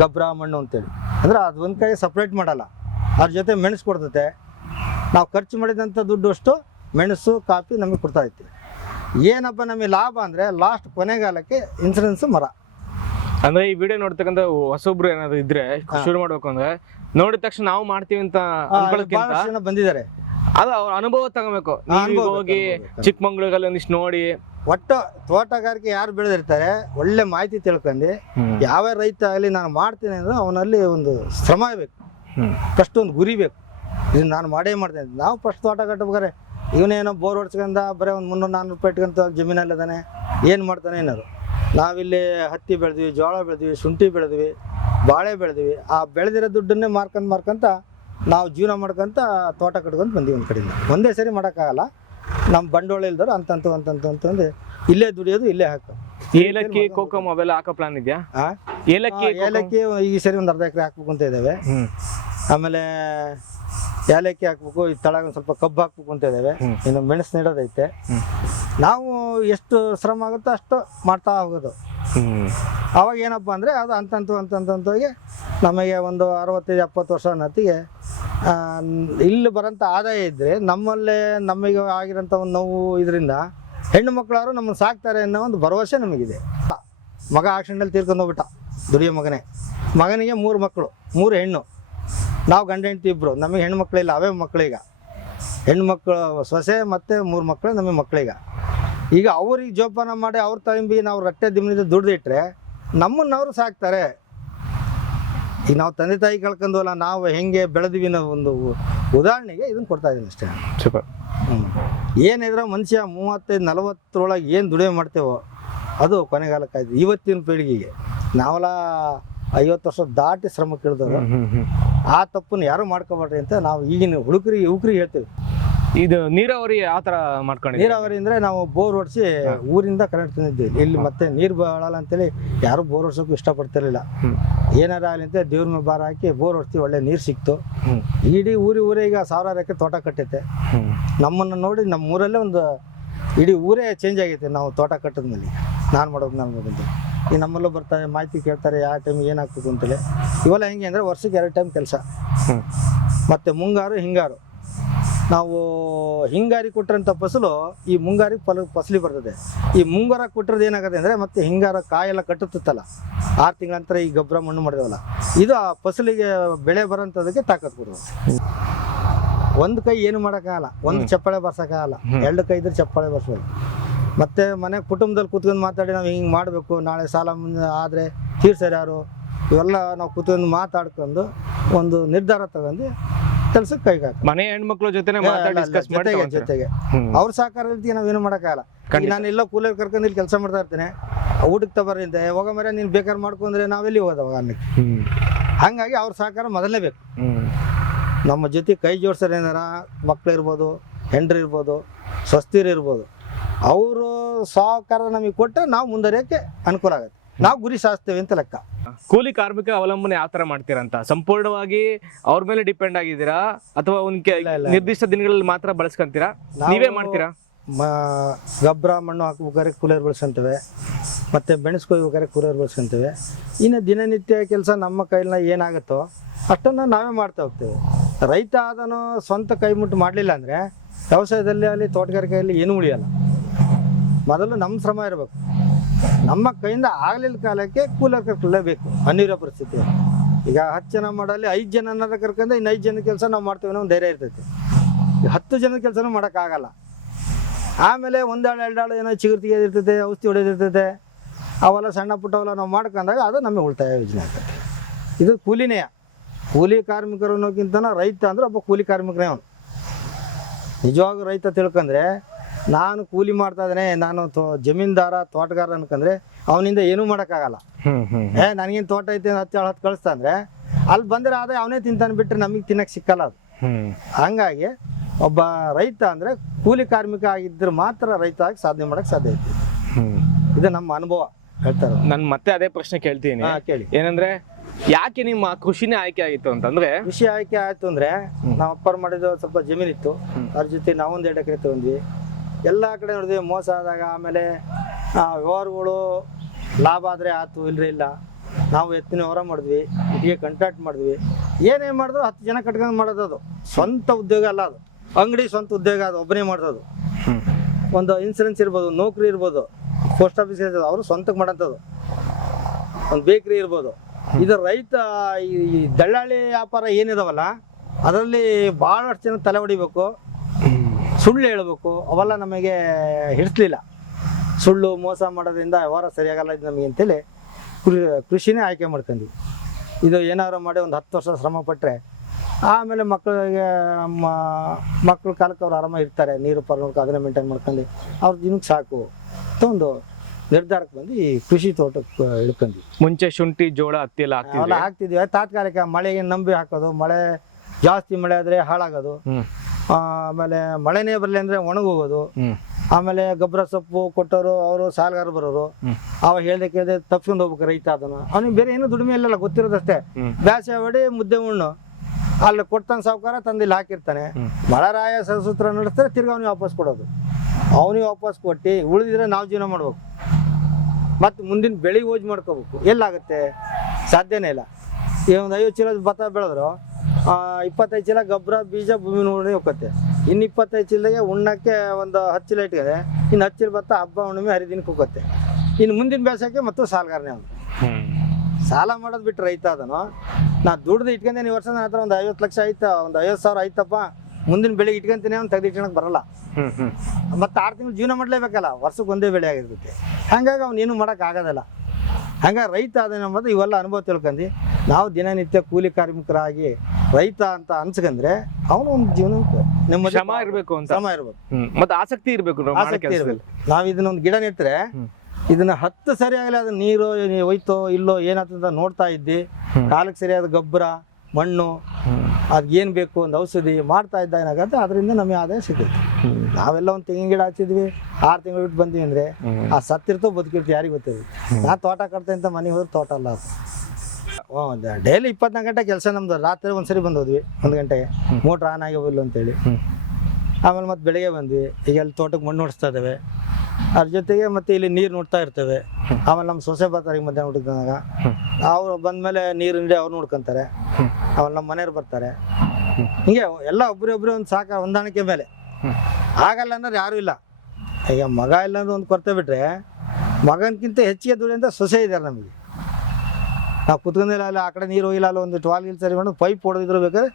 ಗೊಬ್ಬರ ಮಣ್ಣು ಅಂತೇಳಿ. ಅಂದ್ರೆ ಅದು ಒಂದು ಕೈ ಸಪ್ರೇಟ್ ಮಾಡಲ್ಲ. ಅದ್ರ ಜೊತೆ ಮೆಣಸು ಕೊಡ್ತೈತೆ. ನಾವು ಖರ್ಚು ಮಾಡಿದಂಥ ದುಡ್ಡು ಅಷ್ಟು ಮೆಣಸು ಕಾಫಿ ನಮಗೆ ಕೊಡ್ತಾ ಐತಿ ಏನಪ್ಪ ನಮಗೆ ಲಾಭ ಅಂದರೆ ಲಾಸ್ಟ್ ಕೊನೆಗಾಲಕ್ಕೆ ಇನ್ಸೂರೆನ್ಸ್ ಮರ.
ಅಂದ್ರೆ ಈ ವಿಡಿಯೋ ನೋಡ್ತಕ್ಕಂಥ ಹೊಸೊಬ್ರು ಏನಾದ್ರು ಇದ್ರೆ ಶುರು ಮಾಡ್ಬೇಕು ಅಂದ್ರೆ ನೋಡಿದ ತಕ್ಷಣ ನಾವು ಮಾಡ್ತೀವಿ ಅಂತ ಅನ್ಕೊಳ್ಳೋದ್ಕಿಂತ
ಭಾಳಷ್ಟು ಜನ ಬಂದಿದ್ದಾರೆ.
ಅದು ಅವ್ರ ಅನುಭವ ತಗೋಬೇಕು. ನೀವು
ಅನುಭವ
ಹೋಗಿ. ಚಿಕ್ಕಮಂಗ್ಳೂರಲ್ಲಿ ಒಂದಿಷ್ಟು ನೋಡಿ.
ಒಟ್ಟು ತೋಟಗಾರಿಕೆ ಯಾರು ಬೆಳೆದಿರ್ತಾರೆ ಒಳ್ಳೆ ಮಾಹಿತಿ ತಿಳ್ಕೊಂಡು ಯಾವ ರೈತ ಆಗಲಿ ನಾನು ಮಾಡ್ತೀನಿ ಅಂದ್ರೆ ಅವನಲ್ಲಿ ಒಂದು ಶ್ರಮ ಬೇಕು ಫಸ್ಟ್ ಒಂದು ಗುರಿ ಬೇಕು. ಇದು ನಾನು ಮಾಡೇ ಮಾಡ್ತೇನೆ. ನಾವು ಫಸ್ಟ್ ತೋಟ ಕಟ್ಟಬೇಕಾರೆ ಇವನೇನೋ ಬೋರ್ ಹೊಡ್ಸ್ಕೊಂಡ ಬರೀ ಒಂದು ಮುನ್ನೂರು ನಾನ್ನೂರು ರೂಪಾಯಿ ಇಟ್ಕೊಂತ ಜಮೀನಲ್ಲಿ ಅದಾನೆ ಏನು ಮಾಡ್ತಾನೆ ಏನಾರು ನಾವಿಲ್ಲಿ ಹತ್ತಿ ಬೆಳೆದ್ವಿ ಜೋಳ ಬೆಳೆದ್ವಿ ಶುಂಠಿ ಬೆಳೆದ್ವಿ ಬಾಳೆ ಬೆಳೆದ್ವಿ. ಆ ಬೆಳೆದಿರೋ ದುಡ್ಡನ್ನೇ ಮಾರ್ಕೊಂಡ್ ಮಾರ್ಕೊಂತ ನಾವು ಜೀವನ ಮಾಡ್ಕೊಂತ ತೋಟ ಕಟ್ಕೊಂತ ಬಂದೀವಿ ಒಂದು ಕಡೆಯಿಂದ. ಒಂದೇ ಸರಿ ಮಾಡೋಕ್ಕಾಗಲ್ಲ. ನಮ್ಮ ಬಂಡವಾಳ ಇಲ್ದರು ಅಂತಂತು ಅಂತಂತು ಅಂತಂದು ಇಲ್ಲೇ ದುಡಿಯೋದು ಇಲ್ಲೇ ಹಾಕು.
ಏಲಕ್ಕಿ ಕೋಕಮ್ ಅವೆಲ್ಲ ಹಾಕೋ ಪ್ಲಾನ್ ಇದೆಯಾ? ಏಲಕ್ಕಿ
ಏಲಕ್ಕಿ ಈ ಸರಿ ಒಂದು ಅರ್ಧ ಎಕರೆ ಹಾಕ್ಬೇಕು ಅಂತ ಇದ್ದಾವೆ. ಆಮೇಲೆ ಏಲಕ್ಕಿ ಹಾಕ್ಬೇಕು ಈ ತಳಗ ಸ್ವಲ್ಪ ಕಬ್ಬು ಹಾಕ್ಬೇಕು ಅಂತ ಇದ್ದೇವೆ. ಇನ್ನು ಮೆಣಸು ನೆಡೋದೈತೆ. ನಾವು ಎಷ್ಟು ಶ್ರಮ ಆಗುತ್ತೋ ಅಷ್ಟು ಮಾಡ್ತಾ ಹೋಗೋದು. ಅವಾಗ ಏನಪ್ಪ ಅಂದರೆ ಅದು ಅಂತಂತು ಅಂತಂತಂತೋಗಿ ನಮಗೆ ಒಂದು ಅರವತ್ತೈದು ಎಪ್ಪತ್ತು ವರ್ಷ ಅನ್ನತ್ತಿಗೆ ಇಲ್ಲಿ ಬರೋಂಥ ಆದಾಯ ಇದ್ದರೆ ನಮ್ಮಲ್ಲೇ ನಮಗೆ ಆಗಿರೋಂಥ ಒಂದು ನೋವು ಇದರಿಂದ ಹೆಣ್ಣು ಮಕ್ಕಳವರು ನಮ್ಮನ್ನು ಸಾಕ್ತಾರೆ ಅನ್ನೋ ಒಂದು ಭರವಸೆ ನಮಗಿದೆ. ಮಗ ಆಕ್ಸಿಡೆಂಟಲ್ಲಿ ತೀರ್ಕೊಂಡು ಹೋಗ್ಬಿಟ್ಟ ದುಡಿಯೋ ಮಗನೇ. ಮಗನಿಗೆ ಮೂರು ಮಕ್ಕಳು ಮೂರು ಹೆಣ್ಣು. ನಾವು ಗಂಡ ಹೆಂಡತಿ ಇಬ್ಬರು ನಮಗೆ ಹೆಣ್ಣು ಮಕ್ಕಳಿಲ್ಲ ಅವೇ ಮಕ್ಕಳೀಗ ಹೆಣ್ಣು ಮಕ್ಕಳು ಸೊಸೆ ಮತ್ತು ಮೂರು ಮಕ್ಕಳು ನಮಗೆ ಮಕ್ಕಳೀಗ ಈಗ ಅವ್ರಿಗೆ ಜೋಪಾನ ಮಾಡಿ ಅವ್ರ ತಂಬಿ ನಾವು ರಟ್ಟೆ ದಿಮ್ಮಿಂದ ದುಡ್ದಿಟ್ರೆ ನಮ್ಮನ್ನು ಅವರು ಸಾಕ್ತಾರೆ. ಈಗ ನಾವು ತಂದೆ ತಾಯಿ ಕಳ್ಕೊಂಡವಲ್ಲ ನಾವು ಹೆಂಗೆ ಬೆಳೆದ್ವಿ ಅನ್ನೋ ಒಂದು ಉದಾಹರಣೆಗೆ ಇದನ್ನು ಕೊಡ್ತಾ ಇದ್ದೀನಿ ಅಷ್ಟೇ.
ಸೂಪರ್.
ಏನಿದ್ರೆ ಮನುಷ್ಯ ಮೂವತ್ತೈದು ನಲವತ್ತರೊಳಗೆ ಏನು ದುಡಿಮೆ ಮಾಡ್ತೇವೋ ಅದು ಕೊನೆಗಾಲಕ್ಕಾಯ್ತು ಇವತ್ತಿನ ಪೀಳಿಗೆಗೆ. ನಾವೆಲ್ಲ ಐವತ್ತು ವರ್ಷ ದಾಟಿ
ಶ್ರಮಕ್ಕೆ ಇಳಿದವರು.
ಆ ತಪ್ಪನ್ನು ಯಾರು ಮಾಡ್ಕೋಬೇಡ್ರಿ ಅಂತ ನಾವು ಈಗಿನ ಹುಡುಗರಿಗೆ ಯುವಕರಿಗೆ ಹೇಳ್ತೀವಿ.
ಇದು ನೀರಾವರಿ ಆ ಥರ ಮಾಡ್ಕೊಂಡು
ನೀರಾವರಿ ಅಂದರೆ ನಾವು ಬೋರ್ ಹೊಡೆಸಿ ಊರಿಂದ ಕರೆಂಟ್ ತಂದಿದ್ದೀವಿ. ಇಲ್ಲಿ ಮತ್ತೆ ನೀರು ಬಾಳಲ್ಲ ಅಂತೇಳಿ ಯಾರು ಬೋರ್ ಹೊಡ್ಸೋಕ್ಕೂ ಇಷ್ಟಪಡ್ತಿರಲಿಲ್ಲ. ಏನಾರ ಆಗಲಿ ಅಂತ ದೇವ್ರ ಮೇಲೆ ಬಾರ ಹಾಕಿ ಬೋರ್ ಹೊಡ್ಸಿ ಒಳ್ಳೆ ನೀರು ಸಿಕ್ತು. ಇಡೀ ಊರಿ ಊರೇ ಈಗ ಸಾವಿರಾರು ಎಕರೆ ತೋಟ ಕಟ್ಟೈತೆ ನಮ್ಮನ್ನ ನೋಡಿ ನಮ್ಮ ಊರಲ್ಲೇ ಒಂದು ಇಡೀ ಊರೇ ಚೇಂಜ್ ಆಗೈತೆ ನಾವು ತೋಟ ಕಟ್ಟಿದ್ಮೇಲೆ. ಮೇಲೆ ನಾನು ಮಾಡೋದು ನಾನು ಮಾಡೋದು ಈ ನಮ್ಮಲ್ಲೂ ಬರ್ತಾರೆ ಮಾಹಿತಿ ಕೇಳ್ತಾರೆ ಯಾವ ಟೈಮ್ ಏನಾಗ್ತದೆ ಅಂತೇಳಿ. ಇವೆಲ್ಲ ಹೆಂಗೆ ಅಂದರೆ ವರ್ಷಕ್ಕೆ ಎರಡು ಟೈಮ್ ಕೆಲಸ. ಮತ್ತು ಮುಂಗಾರು ಹಿಂಗಾರು. ನಾವು ಹಿಂಗಾರಿ ಕೊಟ್ಟರಂಥ ಫಸಲು ಈ ಮುಂಗಾರಿಗೆ ಫಲ ಫಸಲಿ ಬರ್ತದೆ. ಈ ಮುಂಗಾರ ಕೊಟ್ಟಿರೋದು ಏನಾಗುತ್ತೆ ಅಂದರೆ ಮತ್ತೆ ಹಿಂಗಾರ ಕಾಯೆಲ್ಲ ಕಟ್ಟುತ್ತಲ್ಲ ಆರು ತಿಂಗಳ ನಂತರ ಈ ಗೊಬ್ಬರ ಮಣ್ಣು ಮಾಡಿದವಲ್ಲ ಇದು ಆ ಫಸಲಿಗೆ ಬೆಳೆ ಬರೋಂಥದಕ್ಕೆ ತಾಕತ್ತು ಕೊಡೋದು ಒಂದು ಕೈ ಏನು ಮಾಡೋಕ್ಕಾಗಲ್ಲ. ಒಂದು ಚಪ್ಪಾಳೆ ಬರ್ಸೋಕ್ಕಾಗಲ್ಲ. ಎರಡು ಕೈ ಇದ್ರೆ ಚಪ್ಪಾಳೆ ಬರ್ಸ್ಬೋದು ಮತ್ತೆ ಮನೆ ಕುಟುಂಬದಲ್ಲಿ ಕೂತ್ಕೊಂಡು ಮಾತಾಡಿ ನಾವು ಹಿಂಗೆ ಮಾಡಬೇಕು ನಾಳೆ ಸಾಲ ಮುಂದೆ ಆದರೆ ತೀರ್ಸರ ಯಾರು? ಇವೆಲ್ಲ ನಾವು ಕೂತ್ಕೊಂಡು ಮಾತಾಡ್ಕೊಂಡು ಒಂದು ನಿರ್ಧಾರ ತಗೊಂಡು ಕೆಲಸಕ್ಕೆ ಕೈಗಾಕ ಹಾಕ
ಮನೆ ಹೆಣ್ಮಕ್ಳ ಜೊತೆ
ಜೊತೆಗೆ? ಜೊತೆಗೆ. ಅವ್ರ ಸಹಕಾರ ಇರ್ತೀವಿ ನಾವೇನು ಮಾಡೋಕ್ಕಾಗಲ್ಲ. ನಾನು ಎಲ್ಲ ಕೂಲರ್ ಕರ್ಕೊಂಡು ಇಲ್ಲಿ ಕೆಲಸ ಮಾಡ್ತಾ ಇರ್ತೇನೆ. ಊಟಕ್ಕೆ ತಗೋರಿಂದ ಯಾವಾಗ ಹೋಗ ಮರ ನೀನು ಬೇಕಾದ್ರೆ ಮಾಡ್ಕೊಂಡ್ರೆ ನಾವೆಲ್ಲಿ ಹೋದವಾಗ ಅನ್ನಕ್ಕೆ.
ಹಂಗಾಗಿ
ಹಾಗಾಗಿ ಅವ್ರ ಸಹಕಾರ ಮೊದಲನೇ ಬೇಕು. ನಮ್ಮ ಜೊತೆ ಕೈ ಜೋಡ್ಸೋರು ಏನಾರ ಮಕ್ಳು ಇರ್ಬೋದು ಹೆಂಡ್ರು ಇರ್ಬೋದು ಸ್ವಸ್ತಿರು ಇರ್ಬೋದು. ಅವರು ಸಹಕಾರ ನಮಗೆ ಕೊಟ್ಟರೆ ನಾವು ಮುಂದುವರಿಯೋಕ್ಕೆ ಅನುಕೂಲ ಆಗುತ್ತೆ. ನಾವು ಗುರಿ ಸಾಧಿಸ್ತೇವೆ ಅಂತ ಲೆಕ್ಕ.
ಕೂಲಿ ಕಾರ್ಮಿಕ ಅವಲಂಬನೆ ಯಾವ ತರ ಮಾಡ್ತೀರಂತ? ಅಂತ ಸಂಪೂರ್ಣವಾಗಿ ಅವ್ರ ಮೇಲೆ ಡಿಪೆಂಡ್ ಆಗಿದ್ದೀರಾ? ಅಥವಾ ಒಂದು. ನಿರ್ದಿಷ್ಟ ದಿನಗಳಲ್ಲಿ ಮಾತ್ರ ಬಳಸ್ಕೊಂತೀರಾ?
ನೀವೇ
ಮಾಡ್ತೀರಾ?
ಮ ಗೊಬ್ಬರ ಮಣ್ಣು ಹಾಕ್ಬೇಕಾದ್ರೆ ಕೂಲರ್ ಬಳಸ್ಕೊಂತೇವೆ. ಮತ್ತು ಬೆಣಸು ಕೊಯ್ಬೇಕಾದ್ರೆ ಕೂಲರ್ ಬಳಸ್ಕೊಂತೇವೆ. ಇನ್ನು ದಿನನಿತ್ಯ ಕೆಲಸ ನಮ್ಮ ಕೈಲಿನ ಏನಾಗುತ್ತೋ ಅಷ್ಟನ್ನು ನಾವೇ ಮಾಡ್ತಾ ಹೋಗ್ತೇವೆ. ರೈತ ಅದನ್ನು ಸ್ವಂತ ಕೈ ಮುಟ್ಟು ಮಾಡಲಿಲ್ಲ ಅಂದರೆ ವ್ಯವಸಾಯದಲ್ಲಿ ಅಲ್ಲಿ ತೋಟಗಾರಿಕೆಯಲ್ಲಿ ಏನೂ ಉಳಿಯಲ್ಲ. ಮೊದಲು ನಮ್ಮ ಶ್ರಮ ಇರಬೇಕು. ನಮ್ಮ ಕೈಯಿಂದ ಆಗಲಿಲ್ಲ ಕಾಲಕ್ಕೆ ಕೂಲರ್ ಕರ್ಕೊಳ್ಳೇಬೇಕು ಅನ್ನಿರೋ ಪರಿಸ್ಥಿತಿ. ಈಗ ಹತ್ತು ಜನ ಮಾಡಲ್ಲಿ ಐದು ಜನ ಕರ್ಕೊಂಡು ಇನ್ನು ಐದು ಜನ ಕೆಲಸ ನಾವು ಮಾಡ್ತೇವೆ ಅನ್ನೋ ಒಂದು ಧೈರ್ಯ ಇರ್ತೈತಿ. ಈಗ ಹತ್ತು ಜನದ ಕೆಲಸನೂ ಮಾಡೋಕ್ಕಾಗಲ್ಲ. ಆಮೇಲೆ ಒಂದಾಳು, ಎರಡಾಳು ಏನೋ ಚಿಗುರ್ತಿಗೆ ಇರ್ತೈತೆ, ಔಷಧಿ ಹೊಡೆದಿರ್ತೈತೆ ಅವೆಲ್ಲ ಸಣ್ಣ ಪುಟ್ಟವೆಲ್ಲ ನಾವು ಮಾಡ್ಕೊಂಡಾಗ ಅದು ನಮಗೆ ಉಳಿತಾಯ ಯೋಜನೆ ಆಗ್ತೈತೆ. ಇದು ಕೂಲಿನೇ ಕೂಲಿ ಕಾರ್ಮಿಕರು ಅನ್ನೋಕ್ಕಿಂತ ರೈತ ಅಂದ್ರೆ ಒಬ್ಬ ಕೂಲಿ ಕಾರ್ಮಿಕನೇ ಅವನು. ನಿಜವಾಗ್ಲೂ ರೈತ ತಿಳ್ಕೊಂಡ್ರೆ ನಾನು ಕೂಲಿ ಮಾಡ್ತಾ ಇದ್ದೇನೆ ನಾನು ಜಮೀನ್ದಾರ ತೋಟಗಾರ ಅನ್ಕಂದ್ರೆ ಅವನಿಂದ ಏನೂ ಮಾಡೋಕ್ಕಾಗಲ್ಲ. ಏ ನನಗೇನು ತೋಟ ಐತೆ ಹತ್ತು ಹತ್ತು ಹತ್ತು ಕಳಿಸ್ತಾಂದ್ರೆ ಅಲ್ಲಿ ಬಂದ್ರೆ ಆದ್ರೆ ಅವನೇ ತಿಂತಾನೆ ಬಿಟ್ಟರೆ ನಮಗೆ ತಿನ್ನಕ್ಕೆ ಸಿಕ್ಕಲ್ಲ ಅದು. ಹಂಗಾಗಿ ಒಬ್ಬ ರೈತ ಅಂದರೆ ಕೂಲಿ ಕಾರ್ಮಿಕ ಆಗಿದ್ದರೆ ಮಾತ್ರ ರೈತ ಆಗಿ ಸಾಧನೆ ಮಾಡೋಕೆ ಸಾಧ್ಯ ಐತಿ. ಇದು ನಮ್ಮ ಅನುಭವ ಹೇಳ್ತಾರೆ
ನಾನು ಮತ್ತೆ ಅದೇ ಪ್ರಶ್ನೆ ಕೇಳ್ತೀನಿ.
ಕೇಳಿ.
ಏನಂದ್ರೆ ಯಾಕೆ ನಿಮ್ಮ ಕೃಷಿನೇ ಆಯ್ಕೆ ಆಗಿತ್ತು ಅಂತಂದ್ರೆ
ಕೃಷಿ ಆಯ್ಕೆ ಆಯ್ತು ಅಂದ್ರೆ ನಮ್ಮ ಅಪ್ಪರ್ ಮಾಡಿದ ಸ್ವಲ್ಪ ಜಮೀನಿತ್ತು ಅದ್ರ ಜೊತೆ ನಾವೊಂದು ಎರಡು ಎಕರೆ ತಗೊಂಡ್ವಿ. ಎಲ್ಲ ಕಡೆ ನೋಡಿದ್ವಿ, ಮೋಸ ಆದಾಗ ಆಮೇಲೆ ವ್ಯವಹಾರಗಳು ಲಾಭ ಆದರೆ ಆಯ್ತು ಇಲ್ಲರಿ ಇಲ್ಲ. ನಾವು ಎತ್ತಿನ ಹೊರ ಮಾಡಿದ್ವಿ, ಇಟ್ಟಿಗೆ ಕಂಟ್ರಾಕ್ಟ್ ಮಾಡಿದ್ವಿ. ಏನೇ ಮಾಡಿದ್ರು ಹತ್ತು ಜನ ಕಟ್ಕೊಂಡು ಮಾಡೋದು ಅದು. ಸ್ವಂತ ಉದ್ಯೋಗ ಅಲ್ಲ ಅದು. ಅಂಗಡಿ ಸ್ವಂತ ಉದ್ಯೋಗ ಅದು, ಒಬ್ಬನೇ ಮಾಡೋದು ಒಂದು ಇನ್ಸೂರೆನ್ಸ್ ಇರ್ಬೋದು, ನೌಕರಿ ಇರ್ಬೋದು ಪೋಸ್ಟ್ ಆಫೀಸ್ ಇರ್ತದೆ ಅವರು ಸ್ವಂತಕ್ಕೆ ಮಾಡೋಂಥದ್ದು ಒಂದು ಬೇಕ್ರಿ ಇರ್ಬೋದು. ಇದು ರೈತ, ಈ ದಳ್ಳಾಳಿ ವ್ಯಾಪಾರ ಏನಿದಾವಲ್ಲ, ಅದರಲ್ಲಿ ಭಾಳಷ್ಟು ಜನ ತಲೆ ಹೊಡಿಬೇಕು. ಸುಳ್ಳು ಹೇಳಬೇಕು ಅವೆಲ್ಲ ನಮಗೆ ಹಿಡಿಸ್ಲಿಲ್ಲ. ಸುಳ್ಳು ಮೋಸ ಮಾಡೋದ್ರಿಂದ ವ್ಯವಹಾರ ಸರಿಯಾಗಲ್ಲ ಇದು ನಮಗೆ ಅಂತೇಳಿ ಕೃ ಕೃಷಿನೇ ಆಯ್ಕೆ ಮಾಡ್ಕೊಂಡ್ವಿ. ಇದು ಏನಾದ್ರು ಮಾಡಿ ಒಂದು ಹತ್ತು ವರ್ಷ ಶ್ರಮ ಪಟ್ಟರೆ ಆಮೇಲೆ ಮಕ್ಕಳಿಗೆ ಮಕ್ಕಳ ಕಾಲಕ್ಕೆ ಅವ್ರು ಆರಾಮಾಗಿ ಇರ್ತಾರೆ ನೀರು ಪರ್ನೋರ್ಕ ಅದನ್ನೇ ಮೇಂಟೈನ್ ಮಾಡ್ಕೊಂಡು ಅವ್ರ ದಿನಕ್ಕೆ ಸಾಕು ಅಂತ ಒಂದು ನಿರ್ಧಾರಕ್ಕೆ ಬಂದು ಈ ಕೃಷಿ ತೋಟಕ್ಕೆ ಇಳ್ಕೊಂಡ್ವಿ.
ಮುಂಚೆ ಶುಂಠಿ ಜೋಳ ಹತ್ತಿ ಎಲ್ಲ ಹಾಕ್ತಿದ್ವಿ.
ತಾತ್ಕಾಲಿಕ ಮಳೆಗೆ ನಂಬಿ ಹಾಕೋದು ಮಳೆ ಜಾಸ್ತಿ ಮಳೆ ಆದರೆ ಹಾಳಾಗೋದು. ಆಮೇಲೆ ಮಳೆನೇ ಬರಲಿ ಅಂದರೆ ಒಣಗೋಗೋದು ಆಮೇಲೆ ಗೊಬ್ಬರ ಸೊಪ್ಪು ಕೊಟ್ಟವರು ಅವರು ಸಾಲಗಾರ ಬರೋರು. ಅವ ಹೇಳ್ದೆ ಕೇಳ್ದೆ ತಪ್ಸ್ಕೊಂಡು ಹೋಗ್ಬೇಕು ರೈತ ಅದನ್ನು. ಅವ್ನಿಗೆ ಬೇರೆ ಏನೂ ದುಡಿಮೆ ಇಲ್ಲ ಗೊತ್ತಿರೋದಷ್ಟೇ. ಬ್ಯಾಸೆ ಹೊಡಿ ಮುದ್ದೆ ಉಣ್ಣು. ಅಲ್ಲಿ ಕೊಡ್ತಾನೆ ಸಾವುಕಾರ ತಂದಿಲ್ಲಿ ಹಾಕಿರ್ತಾನೆ. ಮಳರಾಯ ಸೂತ್ರ ನಡೆಸ್ತಾರೆ ತಿರ್ಗಿ ಅವ್ನಿಗೆ ವಾಪಸ್ ಕೊಡೋದು. ಅವನಿಗೆ ವಾಪಸ್ ಕೊಟ್ಟು ಉಳಿದಿದ್ರೆ ನಾವು ಜೀವನ ಮಾಡ್ಬೇಕು. ಮತ್ತು ಮುಂದಿನ ಬೆಳೆ ಓಜ್ ಮಾಡ್ಕೋಬೇಕು. ಎಲ್ಲಾಗುತ್ತೆ? ಸಾಧ್ಯನೇ ಇಲ್ಲ. ಈ ಒಂದು ಐವತ್ತು ಚೀಲ ಭತ್ತ ಬೆಳೆದ್ರು ಇಪ್ಪತ್ತೈದು ಚೀಲ ಗೊಬ್ಬರ ಬೀಜ ಭೂಮಿ ನೋಡಿ ಹೋಗುತ್ತೆ ಇನ್ನು ಇಪ್ಪತ್ತೈದು ಚೀಲಗೆ ಉಣ್ಣಕ್ಕೆ ಒಂದು ಹತ್ತು ಚೀಲ ಇಟ್ಕೊಂಡೆ ಇನ್ನು ಹತ್ತು ಚೀಲ ಭತ್ತ ಹಬ್ಬ ಹುಣ್ಣಿಮೆ ಹರಿದಿನಕ್ಕೆ ಹೋಗುತ್ತೆ ಇನ್ನು ಮುಂದಿನ ಬೇಸಕ್ಕೆ ಮತ್ತು ಸಾಲಗಾರನೇ ಅವನು. ಸಾಲ ಮಾಡೋದು ಬಿಟ್ಟು ರೈತ ಅದನು. ನಾ ದುಡ್ದು ಇಟ್ಕೊಂಡೇನೆ ಈ ವರ್ಷ ನನ್ನ ಹತ್ರ ಒಂದು ಐವತ್ತು ಲಕ್ಷ ಆಯ್ತಾ ಒಂದು ಐವತ್ತು ಸಾವಿರ ಆಯ್ತಪ್ಪ ಮುಂದಿನ ಬೆಳೆಗೆ ಇಟ್ಕೊಂತೀನಿ ಅವ್ನು ತೆಗೆದು ಇಟ್ಕೊಳಕ್ಕೆ ಬರಲ್ಲ. ಮತ್ತು ಆರು ತಿಂಗಳು ಜೀವನ ಮಾಡಲೇಬೇಕಲ್ಲ ವರ್ಷಕ್ಕೆ ಒಂದೇ ಬೆಳೆ ಆಗಿರ್ತೈತೆ. ಹಾಗಾಗಿ ಅವ್ನು ಏನು ಮಾಡೋಕ್ಕಾಗೋದಿಲ್ಲ ಹಂಗಾಗಿ ರೈತ ಅದ ಮತ್ತು ಇವೆಲ್ಲ ಅನುಭವ ತಿಳ್ಕೊಂಡು. ನಾವು ದಿನನಿತ್ಯ ಕೂಲಿ ಕಾರ್ಮಿಕರಾಗಿ ರೈತ ಅಂತ ಅನ್ಸ್ಕಂದ್ರೆ ಅವನು ಒಂದು ಜೀವನ ನಮ್ಮ
ಶ್ರಮ ಇರಬೇಕು ಅಂತ.
ಶ್ರಮ ಇರ್ಬೇಕು.
ಮತ್ತೆ ಆಸಕ್ತಿ ಇರಬೇಕು
ಆಸಕ್ತಿ ಇರಬೇಕು. ನಾವು ಇದನ್ನ ಒಂದು ಗಿಡ ನೆಟ್ಟರೆ ಇದನ್ನ ಹತ್ತು ಸರಿ ಆಗಲಿ ಅದು ನೀರು ಹೋಯ್ತೋ ಇಲ್ಲೋ ಏನಾಗ್ತದ ನೋಡ್ತಾ ಇದ್ದಿ. ಕಾಲಕ್ಕೆ ಸರಿಯಾದ ಗೊಬ್ಬರ ಮಣ್ಣು. ಅದ್ ಏನ್ ಬೇಕು ಒಂದು ಔಷಧಿ ಮಾಡ್ತಾ ಇದ್ದ ಏನಾಗತ್ತೆ ಅದರಿಂದ ನಮಗೆ ಆದಾಯ ಸಿಗುತ್ತೆ. ನಾವೆಲ್ಲ ಒಂದು ತೆಂಗಿನ ಗಿಡ ಹಚ್ಚಿದ್ವಿ. ಆರು ತಿಂಗಳು ಬಿಟ್ಟು ಬಂದ್ವಿ ಅಂದ್ರೆ. ಆ ಸತ್ತಿರ್ತೋ ಬದುಕಿರ್ತೀವಿ ಯಾರಿಗೆ ಗೊತ್ತಿದೆ ನಾ ತೋಟ ಕಟ್ತೇನೆ ಅಂತ ಮನೆಗೆ ಹೋದ್ರೆ ತೋಟ ಅಲ್ಲ ಒಂದು ಡೈಲಿ ಇಪ್ಪತ್ನಾಲ್ಕು ಗಂಟೆ ಕೆಲಸ ನಮ್ದು. ರಾತ್ರಿ ಒಂದ್ಸರಿ ಬಂದೋದ್ವಿ ಒಂದು ಗಂಟೆಗೆ. ಮೋಟ್ರ್ ಆನ್ ಆಗಿ ಹೋಗಿಲ್ಲ ಅಂತೇಳಿ. ಆಮೇಲೆ ಮತ್ತೆ ಬೆಳಗ್ಗೆ ಬಂದ್ವಿ. ಈಗ ಅಲ್ಲಿ ತೋಟಕ್ಕೆ ಮಣ್ಣು ಹೊಡಿಸ್ತಾ ಇದ್ದಾವೆ ಅದ್ರ ಜೊತೆಗೆ ಮತ್ತೆ ಇಲ್ಲಿ ನೀರು ನೋಡ್ತಾ ಇರ್ತೇವೆ. ಆಮೇಲೆ ನಮ್ಮ ಸೊಸೆ ಬರ್ತಾರೆ ಈಗ ಮಧ್ಯಾಹ್ನ ಹುಡುಕಿದಾಗ ಅವ್ರು ಬಂದ್ಮೇಲೆ ನೀರು ನೀಡಿ ಅವ್ರು ನೋಡ್ಕೊಂತಾರೆ. ಆಮೇಲೆ ನಮ್ಮ ಮನೆಯವ್ರು ಬರ್ತಾರೆ. ಹಿಂಗೆ ಎಲ್ಲ ಒಬ್ರೊಬ್ರು ಒಂದು ಸಾಕ ಹೊಂದಾಣಿಕೆ ಮೇಲೆ. ಆಗಲ್ಲ ಅಂದ್ರೆ ಯಾರೂ ಇಲ್ಲ. ಈಗ ಮಗ ಇಲ್ಲ ಅಂದ್ರೆ ಒಂದು ಕೊರತೆ ಬಿಟ್ಟರೆ ಮಗನಕ್ಕಿಂತ ಹೆಚ್ಚಿಗೆ ದುಡಿಯಿಂದ ಸೊಸೆ ಇದ್ದಾರೆ ನಮಗೆ. ನಾವು ಕುತ್ಕೊಂಡಿಲ್ಲ ಅಲ್ಲಿ ಆ ಕಡೆ ನೀರು ಹೋಗಿಲ್ಲ ಅಲ್ಲ ಒಂದು ಟ್ವಾಲ್ ಗಿಲ್ ಸರಿ ಮಾಡಿ ಪೈಪ್ ಹೊಡೆದಿದ್ರು ಬೇಕಾದ್ರೆ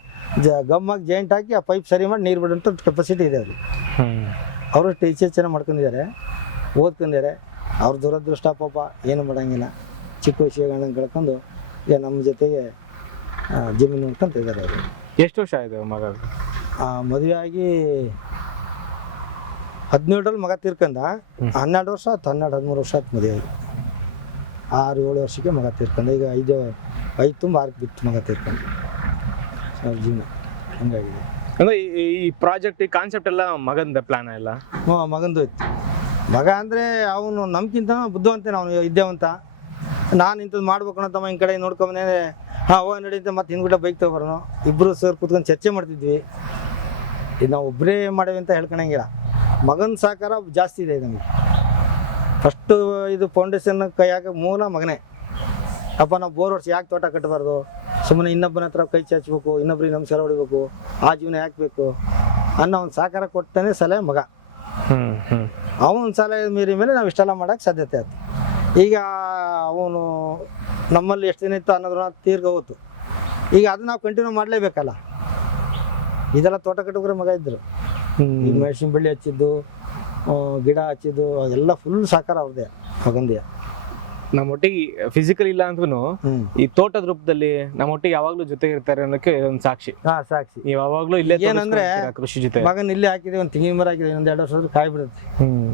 ಜ ಗಮ್ಮಾಗಿ ಜಾಯಿಂಟ್ ಹಾಕಿ ಆ ಪೈಪ್ ಸರಿ ಮಾಡಿ ನೀರು ಬಿಡೋಂಥ ಕೆಪಾಸಿಟಿ ಇದೆ ಅವ್ರಿಗೆ. ಅವರು ಟೀಚರ್ ಚೆನ್ನಾಗಿ ಮಾಡ್ಕೊಂಡಿದ್ದಾರೆ ಓದ್ಕೊಂಡಿದ್ದಾರೆ. ಅವ್ರ ದುರದೃಷ್ಟ ಪಾಪ ಏನು ಮಾಡೋಂಗಿಲ್ಲ. ಚಿಕ್ಕ ವಯಸ್ಸಿಗೆ ಕಳ್ಕೊಂಡು ಈಗ ನಮ್ಮ ಜೊತೆಗೆ ಜಮೀನು ನೋಡ್ಕೊಂತ ಇದ್ದಾರೆ ಅವರು.
ಎಷ್ಟು ವರ್ಷ ಆಯಿತು ಮಗ?
ಮದುವೆ ಆಗಿ ಹದಿನೇಳರಲ್ಲಿ ಮಗ ತೀರ್ಕಂದ ಹನ್ನೆರಡು ವರ್ಷ ಆಯ್ತು ಹನ್ನೆರಡು ಹದಿಮೂರು ವರ್ಷ ಆಯ್ತು ಮದುವೆ ಆರು ಏಳು ವರ್ಷಕ್ಕೆ ಮಗ ತೀರ್ಕಂದ ಈಗ ಐದು ಐದು ತುಂಬ ಆರಕ್ಕೆ ಬಿತ್ತು ಮಗ ತೀರ್ಕಂದ ಸರ್ ಜೀವನ. ಹಂಗಾಗಿದೆ.
ಅಂದ್ರೆ ಈ- ಪ್ರಾಜೆಕ್ಟ್ ಈ ಕಾನ್ಸೆಪ್ಟ್ ಎಲ್ಲ ಮಗಂದ ಪ್ಲಾನ್ ಎಲ್ಲ?
ಹ್ಞೂ ಮಗಂದು ಇತ್ತು. ಮಗ ಅಂದರೆ ಅವನು ನಮ್ಗಿಂತ ಬುದ್ಧಿವಂತನೇ ಅವನು ಇದ್ದೇವಂತ ನಾನು ಇಂಥದ್ದು ಮಾಡ್ಬೇಕು ಅನ್ನೋ ಹಿಂಗೆ ಕಡೆ ನೋಡ್ಕೊಂಬನೇ ಹಾಂ ಹೋಗಿ ನಡೀತೆ ಮತ್ತೆ ಹಿಂದ್ಗಡೆ ಬೈಕ್ ತಗೊಬರೋನು ಇಬ್ಬರು ಸರ್ ಕೂತ್ಕೊಂಡು ಚರ್ಚೆ ಮಾಡ್ತಿದ್ವಿ. ಇದು ನಾವು ಒಬ್ಬರೇ ಮಾಡೇವಿ ಅಂತ ಹೇಳ್ಕೊಳಂಗಿಲ್ಲ ಮಗನ ಸಹಕಾರ ಜಾಸ್ತಿ ಇದೆ ನಮಗೆ. ಫಸ್ಟು ಇದು ಫೌಂಡೇಶನ್ ಕೈ ಹಾಕೋ ಮೂಲ ಮಗನೇ. ಅಪ್ಪ ನಾವು ಬೋರ್ ವರ್ಷ ಯಾಕೆ ತೋಟ ಕಟ್ಟಬಾರ್ದು ಸುಮ್ಮನೆ ಇನ್ನೊಬ್ಬನ ಹತ್ರ ಕೈ ಚಾಚಬೇಕು ಇನ್ನೊಬ್ರಿಗೆ ನಮಸ್ಕಾರ ಹೊಡಿಬೇಕು ಆ ಜೀವನ ಯಾಕೆ ಬೇಕು? ಅನ್ನೋ ಒಂದು ಸಹಕಾರ ಕೊಟ್ಟನೇ ಸಲಹೆ ಮಗ. ಅವನ ಸಲಹೆ ಮೀರಿ ಮೇಲೆ ನಾವು ಇಷ್ಟೆಲ್ಲ ಮಾಡೋಕ್ಕೆ ಸಾಧ್ಯತೆ ಆಯ್ತು. ಈಗ ಅವನು ನಮ್ಮಲ್ಲಿ ಎಷ್ಟು ದಿನ ಇತ್ತು ಅನ್ನೋದ್ರ ತೀರ್ಗ ಹೋಯ್ತು ಈಗ ಅದು ನಾವು ಕಂಟಿನ್ಯೂ ಮಾಡಲೇಬೇಕಲ್ಲ. ಇದೆಲ್ಲ ತೋಟ ಕಟ್ಟುಗ್ರೆ ಮಗ ಇದ್ದರು ಈಗ ಮೆಣಸಿನ ಬಳ್ಳಿ ಹಚ್ಚಿದ್ದು ಗಿಡ ಹಚ್ಚಿದ್ದು ಅದೆಲ್ಲ ಫುಲ್ ಸಾಕಾರ ಅವ್ರದ್ದೆ ಮಗಂದಿಯ
ನಮ್ಮ ಒಟ್ಟಿಗೆ ಫಿಸಿಕಲ್ ಇಲ್ಲ ಅಂದ್ರೂ ಈ ತೋಟದ ರೂಪದಲ್ಲಿ ನಮ್ಮ ಒಟ್ಟಿಗೆ ಯಾವಾಗ್ಲೂ ಜೊತೆಗೆ ಇರ್ತಾರೆ ಅನ್ನೋಕೆ ಒಂದು ಸಾಕ್ಷಿ.
ಹಾಂ ಸಾಕ್ಷಿ.
ನೀವು ಯಾವಾಗ್ಲೂ ಇಲ್ಲೇ
ಏನಂದ್ರೆ-
ಕೃಷಿ ಜೊತೆ?
ಮಗನ ಇಲ್ಲಿ ಹಾಕಿದೆ ಒಂದು ತೆಂಗಿನ ಮರ ಹಾಕಿದೆ ಒಂದು ಎರಡು ವರ್ಷ ಕಾಯಿ ಬಿಡುತ್ತೆ
ಹ್ಮ್.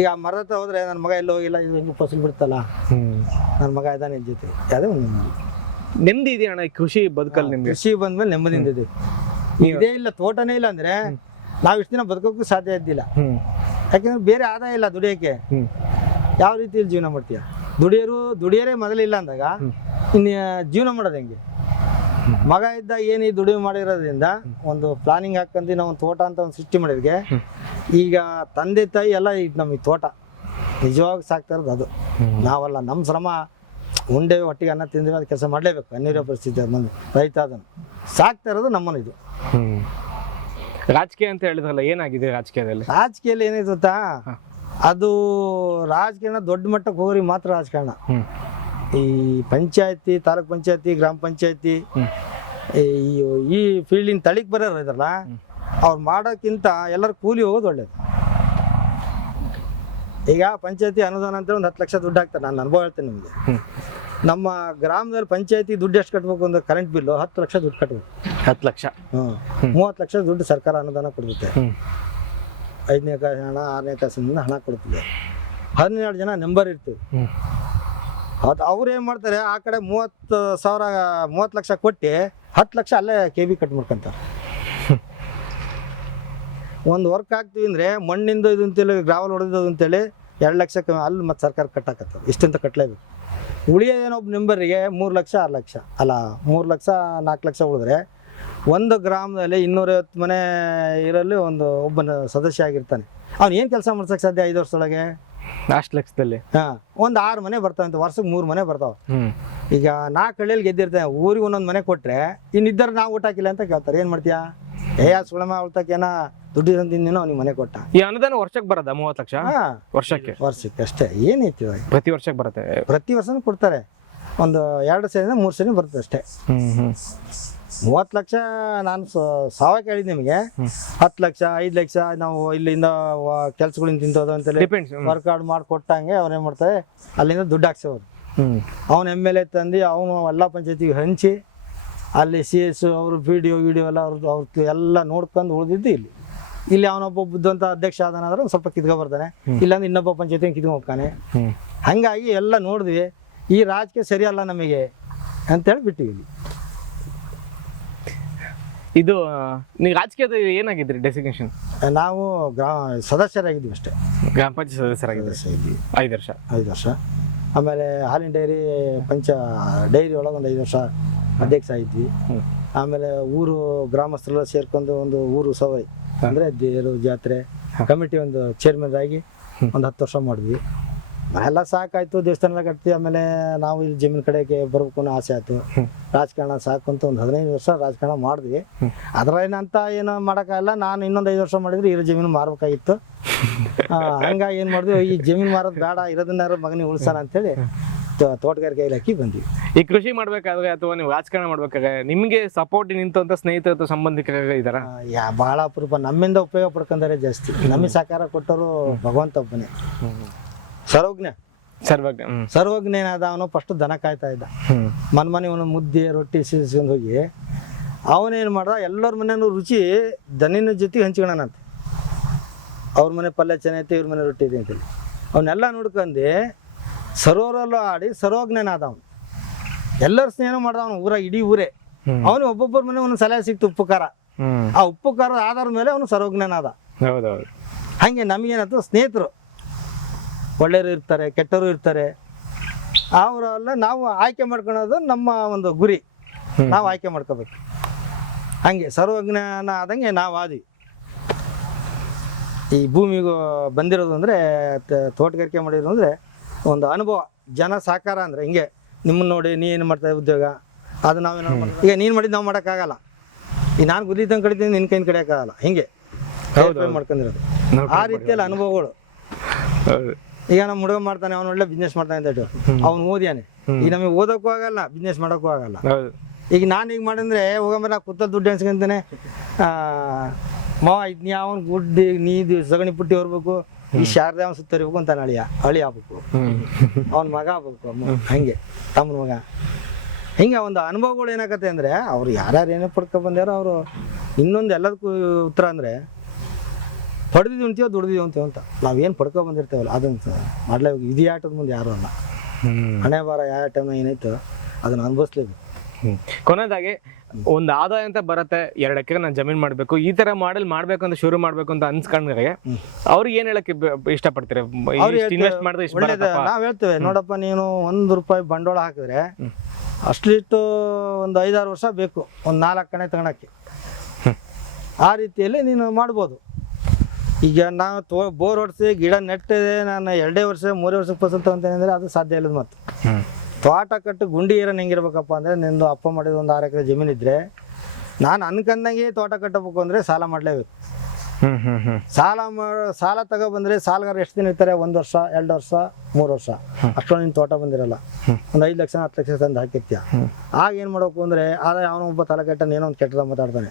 ಈಗ ಆ ಮರದ ಹತ್ರ ಹೋದ್ರೆ ನನ್ನ ಮಗ ಎಲ್ಲೋ ಹೋಗಿಲ್ಲ ಇದು ಹೆಂಗೆ ಫಸಲು ಬಿಡ್ತಲ್ಲ.
ಹ್ಮ್.
ನನ್ನ ಮಗ ಇದ್ದಾನೆ ನಿನ್ ಜೊತೆ. ಅದೇ ಒಂದು ನೆಮ್ಮದಿ.
ನೆಮ್ಮದಿ ಇದೆಯಾ ಅಣ್ಣ ಈ ಕೃಷಿ ಬದುಕಲ್ಲಿ ನಿಮ್ಗೆ?
ಕೃಷಿ ಬಂದ್ಮೇಲೆ ನೆಮ್ಮದಿಯಿಂದ ಇದೆ ಇದೇ ಇಲ್ಲ ತೋಟನೇ ಇಲ್ಲ ಅಂದ್ರೆ ನಾವು ಇಷ್ಟು ದಿನ ಬದುಕೋಕ್ಕೂ ಸಾಧ್ಯ ಇದ್ದಿಲ್ಲ. ಯಾಕೆಂದ್ರೆ ಬೇರೆ ಆದಾಯ ಇಲ್ಲ ದುಡಿಯೋಕ್ಕೆ. ಯಾವ ರೀತಿಯಲ್ಲಿ ಜೀವನ ಮಾಡ್ತೀಯ? ದುಡಿಯೋರು ದುಡಿಯೋರೇ ಮೊದಲಿಲ್ಲ ಅಂದಾಗ ಇನ್ನು ಜೀವನ ಮಾಡೋದು ಹೆಂಗೆ? ಮಗ ಇದ್ದ ಏನು ಈ ದುಡಿಮೆ ಮಾಡಿರೋದ್ರಿಂದ ಒಂದು ಪ್ಲಾನಿಂಗ್ ಹಾಕೊಂಡು ನಾವು ಒಂದು ತೋಟ ಅಂತ ಒಂದು ಸೃಷ್ಟಿ ಮಾಡಿದ್ಗೆ ಈಗ ತಂದೆ ತಾಯಿ ಎಲ್ಲ ಇದು ನಮಗೆ ತೋಟ. ನಿಜವಾಗಿ ಸಾಕ್ತಾ ಇರೋದು ಅದು. ನಾವಲ್ಲ ನಮ್ಮ ಶ್ರಮ ಉಂಡೆ ಒಟ್ಟಿಗೆ ಅನ್ನ ತಿಂದ್ರೆ ಅದು ಕೆಲಸ ಮಾಡಲೇಬೇಕು. ಅನ್ನಿರೋ ಪರಿಸ್ಥಿತಿ ಮಂದಿ ರೈತ ಅದನ್ನು ಸಾಕ್ತಾ ಇರೋದು
ಹ್ಮ್. ರಾಜಕೀಯ ಅಂತ ಹೇಳಿದ್ರಲ್ಲ ಏನಾಗಿದೆ ರಾಜಕೀಯದಲ್ಲಿ?
ರಾಜಕೀಯಲ್ಲಿ ಏನಿದೆ ಗೊತ್ತಾ? ಅದು ರಾಜಕಾರಣ ದೊಡ್ಡ ಮಟ್ಟಕ್ಕೆ ಹೋಗ್ರಿ ಮಾತ್ರ ರಾಜಕಾರಣ. ಈ ಪಂಚಾಯತಿ ತಾಲೂಕ್ ಪಂಚಾಯತಿ ಗ್ರಾಮ ಪಂಚಾಯತಿ ಈ ಈ ಫೀಲ್ಡಿನ ತಳಿಗೆ ಬರೋರು ಇದಾರಲ್ಲ ಅವ್ರು ಮಾಡೋಕ್ಕಿಂತ ಎಲ್ಲರೂ ಕೂಲಿ ಹೋಗೋದು ಒಳ್ಳೇದು. ಈಗ ಪಂಚಾಯತಿ ಅನುದಾನ ಅಂತ ಒಂದು ಹತ್ತು ಲಕ್ಷ ದುಡ್ಡು ಹಾಕ್ತಾರೆ ನಾನು ಅನುಭವ ಹೇಳ್ತೇನೆ ನಿಮಗೆ. ನಮ್ಮ ಗ್ರಾಮದಲ್ಲಿ ಪಂಚಾಯತಿ ದುಡ್ಡು ಎಷ್ಟು ಕಟ್ಬೇಕು ಅಂದ್ರೆ ಕರೆಂಟ್ ಬಿಲ್ಲು ಹತ್ತು ಲಕ್ಷ ದುಡ್ಡು ಕಟ್ಬೇಕು.
ಹತ್ತು ಲಕ್ಷ.
ಹ್ಞೂ ಮೂವತ್ತು ಲಕ್ಷ ದುಡ್ಡು ಸರ್ಕಾರ ಅನುದಾನ ಕೊಡುತ್ತೆ.
ಹ್ಮ್.
ಐದನೇ ಕ್ಲಾಸ್ ಹಣ ಆರನೇ ಕ್ಲಾಸಿನಿಂದ ಹಣ ಕೊಡ್ತಿದೆ ಹನ್ನೆರಡು ಜನ ನಂಬರ್ ಇರ್ತೀವಿ ಅದು ಅವ್ರು ಏನು ಮಾಡ್ತಾರೆ ಆ ಕಡೆ ಮೂವತ್ತು ಸಾವಿರ ಮೂವತ್ತು ಲಕ್ಷ ಕೊಟ್ಟು ಹತ್ತು ಲಕ್ಷ ಅಲ್ಲೇ ಕೆ ಬಿ ಕಟ್ ಮಾಡ್ಕೊಂತಾರೆ. ಒಂದು ವರ್ಕ್ ಆಗ್ತೀವಿ ಅಂದರೆ ಮಣ್ಣಿಂದ ಇದು ಅಂತೇಳಿ ಗ್ರಾವಲ್ ಹೊಡೆದು ಅಂತೇಳಿ ಎರಡು ಲಕ್ಷ ಕಮ್ಮಿ ಅಲ್ಲಿ ಮತ್ತೆ ಸರ್ಕಾರ ಕಟ್ಟಾಕತ್ತ ಇಷ್ಟಂತ ಕಟ್ಟಲೇಬೇಕು ಉಳಿಯೋದೇನೊಬ್ಬ ಏನೊಬ್ಬ ಮೆಂಬರಿಗೆ ಮೂರು ಲಕ್ಷ ಆರು ಲಕ್ಷ ಅಲ್ಲ ಮೂರು ಲಕ್ಷ ನಾಲ್ಕು ಲಕ್ಷ ಉಳಿದ್ರೆ ಒಂದು ಗ್ರಾಮದಲ್ಲಿ ಇನ್ನೂರೈವತ್ತು ಮನೆ ಇರಲ್ಲಿ ಒಂದು ಒಬ್ಬನ ಸದಸ್ಯ ಆಗಿರ್ತಾನೆ. ಅವ್ನು ಏನು ಕೆಲಸ ಮಾಡ್ಸಕ್ಕೆ ಸಾಧ್ಯ ಐದು ವರ್ಷದೊಳಗೆ?
ಲಾಸ್ಟ್ ಲಕ್ಷದಲ್ಲಿ.
ಹಾಂ ಒಂದು ಆರು ಮನೆ ಬರ್ತಾವಂತೆ ವರ್ಷಕ್ಕೆ ಮೂರು ಮನೆ ಬರ್ತಾವೆ. ಈಗ ನಾಲ್ಕು ಹಳ್ಳಿಯಲ್ಲಿ ಗೆದ್ದಿರ್ತಾನೆ ಊರಿಗೆ ಒಂದೊಂದು ಮನೆ ಕೊಟ್ರೆ ಇನ್ನಿದ್ದರೆ ನಾವು ಊಟ ಹಾಕಿಲ್ಲ ಅಂತ ಕೇಳ್ತಾರೆ. ಏನು ಮಾಡ್ತೀಯಾ? ಏ ಸುಳಮ ಅವಳ್ತಕ್ಕೇನ ದುಡ್ಡು ತಿಂದಿನೋ ಅವ್ನಿಗೆ ಮನೆ ಕೊಟ್ಟ.
ಈ ಅನುದಾನ ವರ್ಷಕ್ಕೆ ಬರೋದಾ ಮೂವತ್ತು ಲಕ್ಷ?
ಹಾ.
ವರ್ಷಕ್ಕೆ.
ವರ್ಷಕ್ಕೆ ಅಷ್ಟೇ ಏನೈತಿ ಇವಾಗ?
ಪ್ರತಿ ವರ್ಷಕ್ಕೆ ಬರುತ್ತೆ.
ಪ್ರತಿ ವರ್ಷನೂ ಕೊಡ್ತಾರೆ. ಒಂದು ಎರಡು ಸರಿನ ಮೂರು ಸರಿ ಬರುತ್ತೆ ಅಷ್ಟೇ.
ಹ್ಮ್ ಹ್ಮ್.
ಮೂವತ್ತು ಲಕ್ಷ ನಾನು ಸಾವ ಕೇಳಿದ್ ನಿಮಗೆ. ಹತ್ತು ಲಕ್ಷ ಐದು ಲಕ್ಷ ನಾವು ಇಲ್ಲಿಂದ ಕೆಲ್ಸಗಳಿಂದ ತಿಂತದ ಅಂತೇಳಿ
ಡಿಪೆಂಡ್ಸ್
ಔಟ್ ಮಾಡಿ ಕೊಟ್ಟಂಗೆ ಅವ್ರು ಏನು ಮಾಡ್ತಾರೆ ಅಲ್ಲಿಂದ ದುಡ್ಡು ಹಾಕ್ಸೋರು. ಅವ್ನ ಎಂ ಎಲ್ ಎ ತಂದು ಅವನು ಎಲ್ಲ ಪಂಚಾಯತಿಗೆ ಹಂಚಿ ಅಲ್ಲಿ ಸಿ ಎಸ್ ಅವರು P D O V D ಎಲ್ಲ ಅವ್ರದ್ದು ಅವ್ರದ್ದು ಎಲ್ಲ ನೋಡ್ಕೊಂಡು ಉಳಿದಿದ್ದು ಇಲ್ಲಿ. ಇಲ್ಲಿ ಅವನೊಬ್ಬ ಬುದ್ಧಂತ ಅಧ್ಯಕ್ಷ ಆದನಾದ್ರೆ ಸ್ವಲ್ಪ ಕಿತ್ಕೊ ಬರ್ತಾನೆ ಇಲ್ಲಾಂದ್ರೆ ಇನ್ನೊಬ್ಬ ಪಂಚಾಯತಿ ಕಿತ್ಕೊಂಡು ಹೋಗ್ತಾನೆ ಹಂಗಾಗಿ ಎಲ್ಲ ನೋಡಿದ್ವಿ ಈ ರಾಜಕೀಯ ಸರಿಯಲ್ಲ ನಮಗೆ ಅಂತೇಳಿ ಬಿಟ್ಟಿವಿ ಇಲ್ಲಿ
ಇದು ನೀವು ರಾಜಕೀಯದ ಏನಾಗಿದ್ರಿ ಡೆಸಿಗ್ನೇಷನ್
ನಾವು ಗ್ರಾ ಸದಸ್ಯರಾಗಿದ್ವಿ ಅಷ್ಟೇ.
ಗ್ರಾಮ ಪಂಚಾಯತ್ ಸದಸ್ಯರಾಗಿದ್ರಿ
ಸದಸ್ಯ ಇದ್ವಿ
ಐದು ವರ್ಷ.
ಐದು ವರ್ಷ. ಆಮೇಲೆ ಹಾಲಿನ ಡೈರಿ ಪಂಚ ಡೈರಿ ಒಳಗೆ ಒಂದು ಐದು ವರ್ಷ ಅಧ್ಯಕ್ಷ ಆಗಿದ್ವಿ. ಆಮೇಲೆ ಊರು ಗ್ರಾಮಸ್ಥರೆಲ್ಲ ಸೇರ್ಕೊಂಡು ಒಂದು ಊರು ಸವೈ ಅಂದರೆ ದೇರು ಜಾತ್ರೆ ಕಮಿಟಿ ಒಂದು ಚೇರ್ಮನ್ ಆಗಿ ಒಂದು ಹತ್ತು ವರ್ಷ ಮಾಡಿದ್ವಿ. ಎಲ್ಲ ಸಾಕಾಯ್ತು ದೇವಸ್ಥಾನ ಕಟ್ತಿ ಆಮೇಲೆ ನಾವು ಇಲ್ಲಿ ಜಮೀನ್ ಕಡೆಗೆ ಬರ್ಬೇಕು ಅನ್ನೋ ಆಸೆ ಆಯ್ತು. ರಾಜಕಾರಣ ಸಾಕು ಅಂತ ಒಂದು ಹದಿನೈದು ವರ್ಷ ರಾಜಕಾರಣ ಮಾಡಿದ್ವಿ. ಅದ್ರೇನಂತ ಏನು ಮಾಡೋಕ್ಕಾಗಲ್ಲ ನಾನು ಇನ್ನೊಂದು ಐದು ವರ್ಷ ಮಾಡಿದ್ರೆ ಇರೋ ಜಮೀನು ಮಾರ್ಬೇಕಾಗಿತ್ತು. ಹಂಗಾಗಿ ಏನು ಮಾಡಿದ್ವಿ ಈ ಜಮೀನು ಮಾರೋದು ಬೇಡ ಇರೋದನ್ನಾರು ಮಗನಿಗೆ ಉಳಿಸಾನ ಅಂತೇಳಿ ತೋಟಗಾರಿಕೆ ಇಲಾಖೆ ಬಂದ್ವಿ.
ಈ ಕೃಷಿ ಮಾಡ್ಬೇಕಾದ್ರೆ ಅಥವಾ ನೀವು ರಾಜಕಾರಣ ಮಾಡ್ಬೇಕಾದ್ರೆ ನಿಮಗೆ ಸಪೋರ್ಟ್ ನಿಂತ ಸ್ನೇಹಿತರು ಅಥವಾ ಸಂಬಂಧಿಕರು ಇದಾರ
ಯಾ ಭಾಳ ಅಪರೂಪ. ನಮ್ಮಿಂದ ಉಪಯೋಗ ಪಡ್ಕೊಂಡಾರೆ ಜಾಸ್ತಿ. ನಮಗೆ ಸಹಕಾರ ಕೊಟ್ಟರು ಭಗವಂತ ಒಬ್ಬನೇ. ಸರ್ವಜ್ಞ.
ಸರ್ವಜ್ಞ ಸರ್ವಜ್ಞ
ಏನಾದ ಅವನು ಫಸ್ಟ್ ದನ ಕಾಯ್ತಾ ಇದ್ದ. ಮನ್ ಮನೆ ಅವನು ಮುದ್ದೆ ರೊಟ್ಟಿ ಸಿಸ್ಕೊಂಡು ಹೋಗಿ ಅವನೇನು ಮಾಡ್ದ ಎಲ್ಲರ ಮನೆಯೂ ರುಚಿ ದನಿನ ಜೊತೆಗೆ ಹಂಚ್ಕೊಳನಂತೆ. ಅವ್ರ ಮನೆ ಪಲ್ಯ ಚೆನ್ನಾಗೈತೆ ಇವ್ರ ಮನೆ ರೊಟ್ಟಿ ಇದೆ ಅಂತೇಳಿ. ಅವನ್ನೆಲ್ಲ ನೋಡ್ಕೊಂಡು ಸರೋವರಲ್ಲೂ ಆಡಿ ಸರ್ವಜ್ಞನಾದ ಅವನು. ಎಲ್ಲರ ಸ್ನೇಹ ಮಾಡ್ದ ಅವನು ಊರ ಇಡೀ ಊರೇ. ಅವನು ಒಬ್ಬೊಬ್ಬರ ಮನೆ ಒಂದು ಸಲಹೆ ಸಿಕ್ತು ಉಪ್ಪು ಖಾರ ಆ ಉಪ್ಪು ಖಾರ ಆಧಾರದ ಮೇಲೆ ಅವನು ಸರ್ವಜ್ಞನಾದ. ಹಾಗೆ ನಮಗೇನಾಯ್ತು ಸ್ನೇಹಿತರು ಒಳ್ಳೆಯವರು ಇರ್ತಾರೆ ಕೆಟ್ಟವರು ಇರ್ತಾರೆ. ಅವರೆಲ್ಲ ನಾವು ಆಯ್ಕೆ ಮಾಡ್ಕೊಳೋದು ನಮ್ಮ ಒಂದು ಗುರಿ. ನಾವು ಆಯ್ಕೆ ಮಾಡ್ಕೋಬೇಕು. ಹಂಗೆ ಸರ್ವಜ್ಞಾನ ಆದಂಗೆ ನಾವು ಆದ್ವಿ. ಈ ಭೂಮಿಗೂ ಬಂದಿರೋದು ಅಂದರೆ ತೋಟಗಾರಿಕೆ ಮಾಡಿರೋದು ಅಂದರೆ ಒಂದು ಅನುಭವ ಜನ ಸಾಕಾರ ಅಂದರೆ ಹಿಂಗೆ ನಿಮ್ಮನ್ನ ನೋಡಿ ನೀ ಏನು ಮಾಡ್ತಾ ಉದ್ಯೋಗ? ಅದು ನಾವೇನೋ ಈಗ ನೀನು ಮಾಡಿದ್ದು ನಾವು ಮಾಡೋಕ್ಕಾಗಲ್ಲ. ಈ ನಾನು ಗುದ್ದಿ ತಂದು ಕಡಿತೀನಿ ನಿನ್ನ ಕೈಯಿಂದ ಕಡಿಯೋಕ್ಕಾಗಲ್ಲ ಹಿಂಗೆ. ಮಾಡ್ಕೊಂಡಿರೋದು. ಆ ರೀತಿಯಲ್ಲಿ ಅನುಭವಗಳು. ಈಗ ನಮ್ಮ ಹುಡುಗ ಮಾಡ್ತಾನೆ ಅವ್ನು ಒಳ್ಳೆ ಬಿಸ್ನೆಸ್ ಮಾಡ್ತಾನೆ ಅಂತ ಅವ್ನು ಓದಿಯಾನೆ. ಈಗ ನಮಗೆ ಓದೋಕ್ಕೂ ಆಗಲ್ಲ ಬಿಸ್ನೆಸ್ ಮಾಡೋಕ್ಕೂ ಆಗಲ್ಲ. ಈಗ ನಾನು ಈಗ ಮಾಡಿದ್ರೆ ಹೋಗಂಬರ ಕುತ್ತ ದುಡ್ಡು ಅನ್ಸ್ಕೊಂತಾನೆ ಮಾವ ಇದ್ನ ಯಾವನ್ ಗುಡ್ಡಿ ನೀದು ಸಗಣಿ ಪುಟ್ಟಿ ಹೊರ್ಬೇಕು ಈ ಶಾರದೆ ಅವ್ನು ಸುತ್ತರಿಬೇಕು ಅಂತ ಅಳಿಯ. ಅಳಿ ಆಗ್ಬೇಕು. ಅವ್ನ ಮಗ ಆಗ್ಬೇಕು ಹಂಗೆ. ತಮ್ಮನ ಮಗ. ಹಿಂಗೆ ಒಂದು ಅನುಭವಗಳು ಏನಾಗತ್ತೆ ಅಂದ್ರೆ ಅವ್ರು ಯಾರ್ಯಾರು ಏನೇ ಪಡ್ಕೊ ಬಂದ್ಯಾರೋ ಅವರು. ಇನ್ನೊಂದು ಎಲ್ಲದಕ್ಕೂ ಉತ್ತರ ಅಂದರೆ ಪಡೆದಿದ್ದು ಅಂತೀವೋ ದುಡ್ದಿದ್ದೀವಿ ಅಂತೀವಿ ಅಂತ. ನಾವೇನು ಪಡ್ಕೊ ಬಂದಿರ್ತೇವಲ್ಲ ಅದಂತ ಮಾಡಲೇ ಇದೇ ಆಟದ ಮುಂದೆ ಯಾರು ಅಲ್ಲ.
ಹ್ಮ್.
ಹಣೆ ಬಾರ ಯಾವ ಟೈಮ್ ಏನೈತೋ ಅದನ್ನು ಅನುಭವಿಸ್ಲೇಬೇಕು.
ಹ್ಮ್. ಕೊನೆಯದಾಗಿ ಒಂದು ಆದಾಯ ಅಂತ ಬರುತ್ತೆ ಎರಡು ಎಕರೆ ನಾನು ಜಮೀನ್ ಮಾಡಬೇಕು ಈ ತರ ಮಾಡಲ್ ಮಾಡ್ಬೇಕು ಅಂತ ಶುರು ಮಾಡ್ಬೇಕು ಅಂತ ಅನ್ಸ್ಕೊಂಡ್ರೆ ಅವ್ರಿಗೆ ಏನ್ ಹೇಳಕ್ಕೆ ಇಷ್ಟ ಇಷ್ಟಪಡ್ತೀರಾ ಇನ್ವೆಸ್ಟ್ ಮಾಡಿದ್ರೆ
ನಾವು ಹೇಳ್ತೇವೆ ನೋಡಪ್ಪ ನೀನು ಒಂದು ರೂಪಾಯಿ ಬಂಡವಾಳ ಹಾಕಿದ್ರೆ ಅಷ್ಟಿಟ್ಟು ಒಂದು ಐದಾರು ವರ್ಷ ಬೇಕು ಒಂದು ನಾಲ್ಕು ಕಣೆ ತಗೊಳಕ್ಕೆ ಆ ರೀತಿಯಲ್ಲಿ ನೀನು ಮಾಡ್ಬೋದು. ಈಗ ನಾವು ತೋ ಬೋರ್ ಹೊಡ್ಸಿ ಗಿಡ ನೆಟ್ಟಿದೆ ನಾನು ಎರಡೇ ವರ್ಷ ಮೂರೇ ವರ್ಷ ಫಸಲ್ ತಗೊಂತೇನೆ ಅದು ಸಾಧ್ಯ ಇಲ್ಲದ ಮತ್ತು ತೋಟ ಕಟ್ಟು ಗುಂಡಿ ಏರನ್ ಹೆಂಗಿರ್ಬೇಕಪ್ಪ ಅಂದರೆ ನಿಂದು ಅಪ್ಪ ಮಾಡಿದ ಒಂದು ಆರು ಎಕರೆ ಜಮೀನು ಇದ್ದರೆ ನಾನು ಅನ್ಕಂದಂಗೆ ತೋಟ ಕಟ್ಟಬೇಕು ಅಂದರೆ ಸಾಲ ಮಾಡಲೇಬೇಕು.
ಸಾಲ
ಸಾಲ ತಗೋ ಸಾಲ ತಗೊಬಂದ್ರೆ ಸಾಲಗಾರ ಎಷ್ಟು ದಿನ ಇರ್ತಾರೆ? ಒಂದು ವರ್ಷ ಎರಡು ವರ್ಷ ಮೂರು ವರ್ಷ? ಅಷ್ಟೊಂದು ನಿನ್ನ ತೋಟ ಬಂದಿರಲ್ಲ. ಒಂದು ಐದು ಲಕ್ಷ ಹತ್ತು ಲಕ್ಷ ತಂದು ಹಾಕಿರ್ತೀಯ. ಆಗ ಏನು ಮಾಡಬೇಕು ಅಂದರೆ ಆದ್ರೆ ಅವನೊಬ್ಬ ಒಬ್ಬ ತಲೆ ಕೆಟ್ಟನ ಏನೋ ಒಂದು ಕೆಟ್ಟದ ಮಾತಾಡ್ತಾನೆ.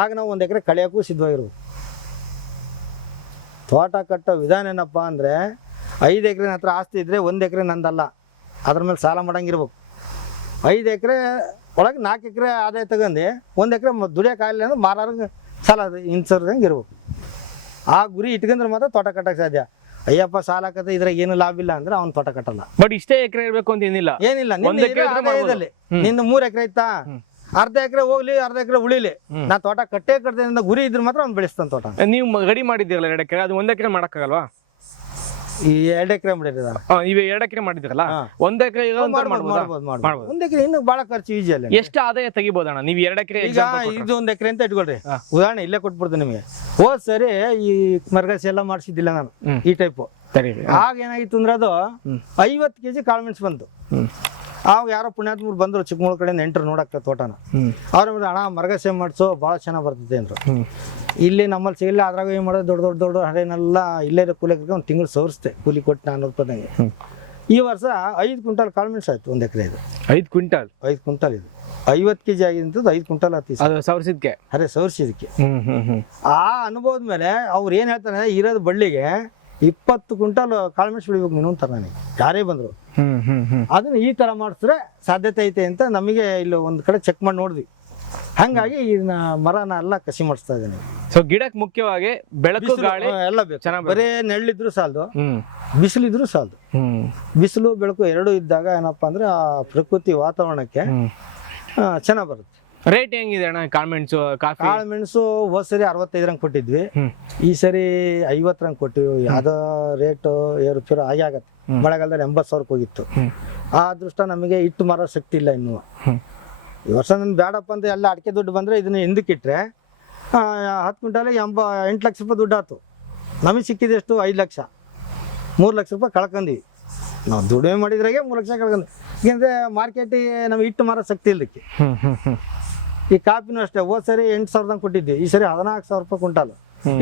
ಆಗ ನಾವು ಒಂದು ಎಕರೆ ಕಳಿಯೋಕ್ಕೂ ಸಿದ್ಧವಾಗಿರ್ಬೇಕು. ತೋಟ ಕಟ್ಟೋ ವಿಧಾನ ಏನಪ್ಪ ಅಂದರೆ ಐದು ಎಕರೆ ಹತ್ರ ಆಸ್ತಿ ಇದ್ದರೆ ಒಂದು ಎಕರೆ ನಂದಲ್ಲ. ಅದ್ರ ಮೇಲೆ ಸಾಲ ಮಾಡಂಗಿರ್ಬೇಕು. ಐದು ಎಕರೆ ಒಳಗೆ ನಾಲ್ಕು ಎಕರೆ ಆದಾಯ ತಗೊಂಡು ಒಂದು ಎಕರೆ ದುಡಿಯೋಕ್ಕಾಗಲಿಲ್ಲ ಅಂದ್ರೆ ಮಾರಾರಿಗೆ ಸಾಲ ಹಿಂಸರ್ದಂಗೆ ಇರ್ಬೇಕು ಆ ಗುರಿ ಇಟ್ಕೊಂಡ್ರೆ ಮಾತ್ರ ತೋಟ ಕಟ್ಟಕ್ಕೆ ಸಾಧ್ಯ. ಅಯ್ಯಪ್ಪ ಸಾಲ ಹಾಕತ್ತೆ ಇದ್ರಾಗ ಏನು ಲಾಭ ಇಲ್ಲ ಅಂದ್ರೆ ಅವ್ನು ತೋಟ ಕಟ್ಟಲ್ಲ.
ಬಟ್ ಇಷ್ಟೇ ಎಕರೆ ಇರ್ಬೇಕು ಅಂತ ಏನಿಲ್ಲ.
ಏನಿಲ್ಲ.
ನಿಂದ
ನಿನ್ನ
ಇದ್ರೆ
ಮೂರು ಎಕರೆ ಇತ್ತಾ ಅರ್ಧ ಎಕರೆ ಹೋಗ್ಲಿ ಅರ್ಧ ಎಕರೆ ಉಳಿಲಿ. ನಾ ತೋಟ ಕಟ್ಟೆ ಕಟ್ಟದಿಂದ ಗುರಿ ಇದ್ರೆ ಮಾತ್ರ ಅವ್ನು ಬೆಳೆಸ್ತಾನೆ ತೋಟ.
ನೀವು ಗಡಿ ಮಾಡಿದ್ದೀರಲ್ಲ ಎರಡು ಎಕರೆ? ಅದು ಒಂದ್ ಎಕರೆ ಮಾಡಕ್ಕಾಗಲ್ವಾ?
ಈ ಎರಡು ಎಕರೆ ಮಾಡಿರೋದ
ಆ, ನೀವು ಎರಡು ಎಕರೆ ಮಾಡಿದಿರಲ್ಲ
ಹಾ.
ಒಂದ್ ಎಕರೆ ಅಂತ
ಮಾಡ್ಬೋದು
ಮಾಡ್ಬೋದಾ?
ಮಾಡ್ಬೋದು ಮಾಡ್ಬೋದು. ಎಕರೆ ಇನ್ನೂ ಭಾಳ ಖರ್ಚು ಈಜಿ ಅಲ್ಲ
ಎಷ್ಟು ಆದಾಯ ತೆಗಿಬೋದಣ್ಣ? ನೀವು ಎರಡು ಎಕರೆ
ಈಗ ಇದು ಒಂದು ಎಕರೆ ಅಂತ ಇಟ್ಕೊಳ್ರಿ. ಉದಾಹರಣೆ ಇಲ್ಲೇ ಕೊಟ್ಬಿಡ್ತೀನಿ ನಿಮಗೆ. ಹೋದ್ ಸರಿ ಈ ಮರಗಸಿ ಎಲ್ಲ ಮಾಡಿಸಿದ್ದಿಲ್ಲ ನಾನು
ಹ್ಮ್.
ಈ ಟೈಪ್
ಸರಿ
ಆಗ ಏನಾಗಿತ್ತು ಅಂದ್ರೆ ಅದು ಐವತ್ತು ಕೆಜಿ ಕಾಳು ಮೆಣಸು ಬಂತು.
ಹ್ಮ್.
ಆವಾಗ ಯಾರೋ ಪುಣ್ಯಾತ್ಮರು ಬಂದ್ರು ಚಿಕ್ಕಮಗಳೂರು ಕಡೆ ನೆಂಟರು ನೋಡಕ್ಕೆ ತೋಟನ. ಅವ್ರ ಹಣ ಮರಗಸೆ ಮಾಡಿಸು ಭಾಳ ಚೆನ್ನಾಗಿ ಬರ್ತೈತೆ ಅಂದರು. ಇಲ್ಲಿ ನಮ್ಮಲ್ಲಿ ಸಿಗಲ್ಲ ಅದ್ರಾಗ ಏನು ಮಾಡೋದು ದೊಡ್ಡ ದೊಡ್ಡ ದೊಡ್ಡ ಹರೇನೆಲ್ಲ ಇಲ್ಲೇ ಇರೋ ಕೂಲಿ ಒಂದು ತಿಂಗಳು ಸೋರಿಸ್ತೆ ಕೂಲಿ ಕೊಟ್ಟು ನಾನ್ನೂರು ರೂಪಾಯಿದಂಗೆ ಈ ವರ್ಷ ಐದು ಕ್ವಿಂಟಲ್ ಕಾಳುಮೆಣಸು ಆಯ್ತು ಒಂದು ಎಕರೆ ಇದು.
ಐದು ಕ್ವಿಂಟಲ್?
ಐದು ಕ್ವಿಂಟಲ್ ಇದು. ಐವತ್ತು ಕೆ ಜಿ ಆಗಿದ್ದು ಐದು ಕ್ವಿಂಟಲ್ ಹತ್ತಿ
ಅದು ಅದೇ
ಅರೆ
ಹ್ಮ್
ಆ ಅನುಭವದ ಮೇಲೆ ಅವ್ರು ಏನು ಹೇಳ್ತಾರೆ ಇರೋದು ಬಳ್ಳಿಗೆ ಇಪ್ಪತ್ತು ಕ್ವಿಂಟಲ್ ಕಾಳುಮೆಣಸು ಬೆಳಿಬೇಕು ನೀನು ಅಂತಾರೆ ನನಗೆ. ಯಾರೇ ಬಂದರು.
ಹ್ಮ್ ಹ್ಮ್ ಹ್ಮ್.
ಅದನ್ನ ಈ ಥರ ಮಾಡಿಸಿದ್ರೆ ಸಾಧ್ಯತೆ ಐತೆ ಅಂತ ನಮಗೆ ಇಲ್ಲಿ ಒಂದು ಕಡೆ ಚೆಕ್ ಮಾಡಿ ನೋಡಿದ್ವಿ. ಹಾಗಾಗಿ ಇದನ್ನ ಮರನ ಎಲ್ಲ ಕಸಿ ಮಾಡಿಸ್ತಾ ಇದ್ದೀನಿ.
ಸೊ ಗಿಡಕ್ಕೆ ಮುಖ್ಯವಾಗಿ ಬೆಳಕು ಗಾಳಿ
ಎಲ್ಲ ಬೇಕು.
ಚೆನ್ನಾಗಿ
ಬರೇ ನೆರಳಿದ್ರು ಸಾಲದು. ಬಿಸಿಲಿದ್ರು ಸಾಲದು.
ಹ್ಮ್.
ಬಿಸಿಲು ಬೆಳಕು ಎರಡೂ ಇದ್ದಾಗ ಏನಪ್ಪಾ ಅಂದ್ರೆ ಆ ಪ್ರಕೃತಿ ವಾತಾವರಣಕ್ಕೆ ಚೆನ್ನಾಗಿ ಬರುತ್ತೆ.
ರೇಟ್ ಹೆಂಗಿದೆ ಅಣ್ಣ? ಕಾಳ್ಮೆಣ್ಸು ಕಾಫಿ?
ಕಾಳು ಮೆಣಸು ಹೋದ್ ಸರಿ ಅರವತ್ತೈದರಂಗೆ ಕೊಟ್ಟಿದ್ವಿ.
ಹ್ಮ್.
ಈ ಸರಿ ಐವತ್ತರಂಗೆ ಕೊಟ್ಟಿವಿ. ಅದು ರೇಟು ಏರುಪೇರು ಆಗೇ ಆಗತ್ತೆ. ಮಳೆಗಾಲದಲ್ಲಿ ಎಂಬತ್ತು ಸಾವಿರಕ್ಕೆ ಹೋಗಿತ್ತು.
ಹ್ಮ್.
ಆ ಅದೃಷ್ಟ ನಮಗೆ ಇಟ್ಟು ಮಾರೋ ಶಕ್ತಿ ಇಲ್ಲ ಇನ್ನೂ.
ಹ್ಮ್.
ಈ ವರ್ಷ ನನ್ ಬೇಡಪ್ಪ ಅಂತ ಎಲ್ಲ ಅಡಿಕೆ ದುಡ್ಡು ಬಂದರೆ ಇದನ್ನ ಹಿಂದಕ್ಕಿಟ್ರೆ ಆ, ಹತ್ತು ಕ್ವಿಂಟಾಲಿಗೆ ಎಂಬ ಎಂಟು ಲಕ್ಷ ರೂಪಾಯಿ ದುಡ್ಡು ಆಯ್ತು ನಮಗೆ ಸಿಕ್ಕಿದೆ ಎಷ್ಟು? ಐದು ಲಕ್ಷ. ಮೂರು ಲಕ್ಷ ರೂಪಾಯಿ ಕಳ್ಕೊಂಡ್ವಿ. ನಾವು ದುಡಿಮೆ ಮಾಡಿದ್ರಾಗೆ ಮೂರು ಲಕ್ಷ ಕಳ್ಕೊಂಡ್ವಿ. ಏಕೆಂದ್ರೆ ಮಾರ್ಕೆಟಿಗೆ ನಮ್ಗೆ ಇಟ್ಟು ಮಾರೋ ಶಕ್ತಿ ಇಲ್ಲಕ್ಕೆ
ಹ್ಮ್ ಹ್ಮ್ ಹ್ಮ್.
ಈ ಕಾಪಿನೂ ಅಷ್ಟೇ ಹೋದ್ ಸರಿ ಎಂಟು ಸಾವಿರದಂಗೆ ಕೊಟ್ಟಿದ್ದೆ. ಈ ಸರಿ ಹದಿನಾಲ್ಕು ಸಾವಿರ ರೂಪಾಯಿ ಕುಂಟಾಲ.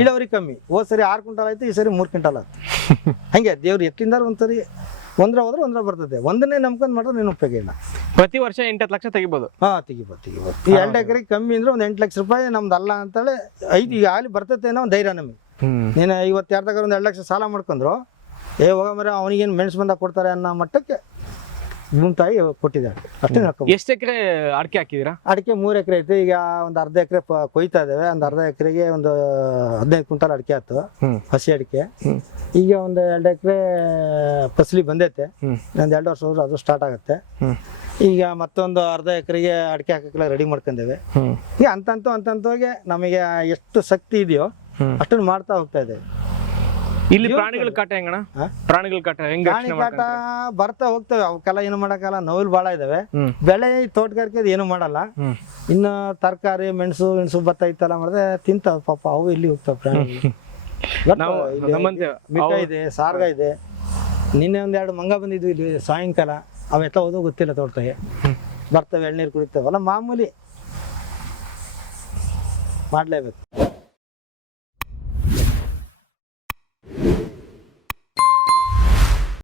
ಇಳುವರಿ ಕಮ್ಮಿ. ಹೋದ್ ಸರಿ ಆರು ಕ್ವಿಂಟಲ್ ಆಯ್ತು ಈ ಸರಿ ಮೂರು ಕ್ವಿಂಟಲ್ ಆಯ್ತು. ಹಂಗೆ ದೇವ್ರು ಎತ್ತಿಂದಾರು ಒಂದ್ಸರಿ ಒಂದ್ರ ಹೋದ್ರೆ ಒಂದ್ರ ಬರ್ತದೆ. ಒಂದನ್ನೇ ನಂಬ್ಕೊಂಡು ಮಾಡಿದ್ರೆ ನೀನು ಉಪಯೋಗ ಇಲ್ಲ.
ಪ್ರತಿ ವರ್ಷ ಎಂಟತ್ತು ಲಕ್ಷ ತೆಗಿಬೋದು.
ಹಾ ತೆಗಿಬೋದು ತೆಗಿಬೋದು. ಈ ಎರಡು ಎಕರೆ ಕಮ್ಮಿ ಅಂದ್ರೆ ಒಂದು ಎಂಟು ಲಕ್ಷ ರೂಪಾಯಿ ನಮ್ದು ಅಲ್ಲ ಅಂತೇಳಿ ಐದು ಈಗ ಆಗಲಿ ಬರ್ತೈತೆ ಅನ್ನೋ ಒಂದು ಧೈರ್ಯ ನಮಗೆ. ನೀನು ಇವತ್ತು ಯಾರ್ದಾಗ ಒಂದು ಎರಡು ಲಕ್ಷ ಸಾಲ ಮಾಡ್ಕೊಂಡ್ರು ಏ ಹೋಗ ಮರ ಅವನಿಗೇನು ಮೆಣಸು ಬಂದಾಗ ಕೊಡ್ತಾರೆ ಅನ್ನೋ ಮಟ್ಟಕ್ಕೆ ಭೂಮಿ ತಾಯಿ ಕೊಟ್ಟಿದ್ದಾರೆ. ಅಷ್ಟೇ
ಎಷ್ಟು ಎಕರೆ ಅಡಿಕೆ ಹಾಕಿದಿರಾ
ಅಡಿಕೆ ಮೂರು ಎಕರೆ ಐತೆ. ಈಗ ಒಂದು ಅರ್ಧ ಎಕರೆ ಕೊಯ್ತಾ ಇದ್ದೇವೆ ಒಂದು ಅರ್ಧ ಎಕರೆಗೆ ಒಂದು ಹದಿನೈದು ಕ್ವಿಂಟಲ್ ಅಡಿಕೆ ಆಯ್ತು ಹಸಿ ಅಡಿಕೆ. ಈಗ ಒಂದು ಎರಡು ಎಕರೆ ಫಸಲಿ ಬಂದೈತೆ. ಒಂದು ಎರಡು ವರ್ಷ ಹೋದ್ರೆ ಅದು ಸ್ಟಾರ್ಟ್ ಆಗುತ್ತೆ. ಈಗ ಮತ್ತೊಂದು ಅರ್ಧ ಎಕರೆಗೆ ಅಡಿಕೆ ಹಾಕಕ್ಕೆಲ್ಲ ರೆಡಿ ಮಾಡ್ಕೊಂಡೇವೆ. ಈಗ ಅಂತಂತೂ ಅಂತಂತೋಗೆ ನಮಗೆ ಎಷ್ಟು ಶಕ್ತಿ ಇದೆಯೋ. ಅಷ್ಟನ್ನು ಮಾಡ್ತಾ ಹೋಗ್ತಾ ಇದ್ದೇವೆ.
ಇಲ್ಲಿ ಪ್ರಾಣಿಗಳ ಕಾಟ ಹೆಂಗಣ ಪ್ರಾಣಿಗಳ ಕಾಟ ಹೆಂಗ
ಪ್ರಾಣಿ ಕಾಟ ಬರ್ತಾ ಹೋಗ್ತವೆ ಅವಕ್ಕೆಲ್ಲ ಏನು ಮಾಡಕ್ಕಲ್ಲ ನೋವಿಲ್ ಬಹಳ ಇದಾವೆ. ಬೆಳೆ ತೋಟಗಾರಿಕೆ ಏನು ಮಾಡಲ್ಲ. ಇನ್ನು ತರಕಾರಿ ಮೆಣಸು ಮೆಣಸು ಭತ್ತ ಇತ್ತಲ್ಲ ಮಾಡಿದ್ರೆ ತಿಂತಾವ ಪಾಪ ಅವು ಇಲ್ಲಿ ಹೋಗ್ತಾವ ಪ್ರಾಣಿ ಮಿಕ್ಕ ಇದೆ ಸಾರ್ಗ ಇದೆ. ನಿನ್ನೆ ಒಂದೆರಡು ಮಂಗ ಬಂದಿದ್ವಿ ಇಲ್ಲಿ ಸಾಯಂಕಾಲ ಅವೆತ್ತ ಹೋದೋ ಗೊತ್ತಿಲ್ಲ ತೋಟದಾಗೆ. ಬರ್ತವೆ ಎಳ್ನೀರು ಕುಡಿತಾವಲ್ಲ ಮಾಮೂಲಿ. ಮಾಡಲೇಬೇಕು.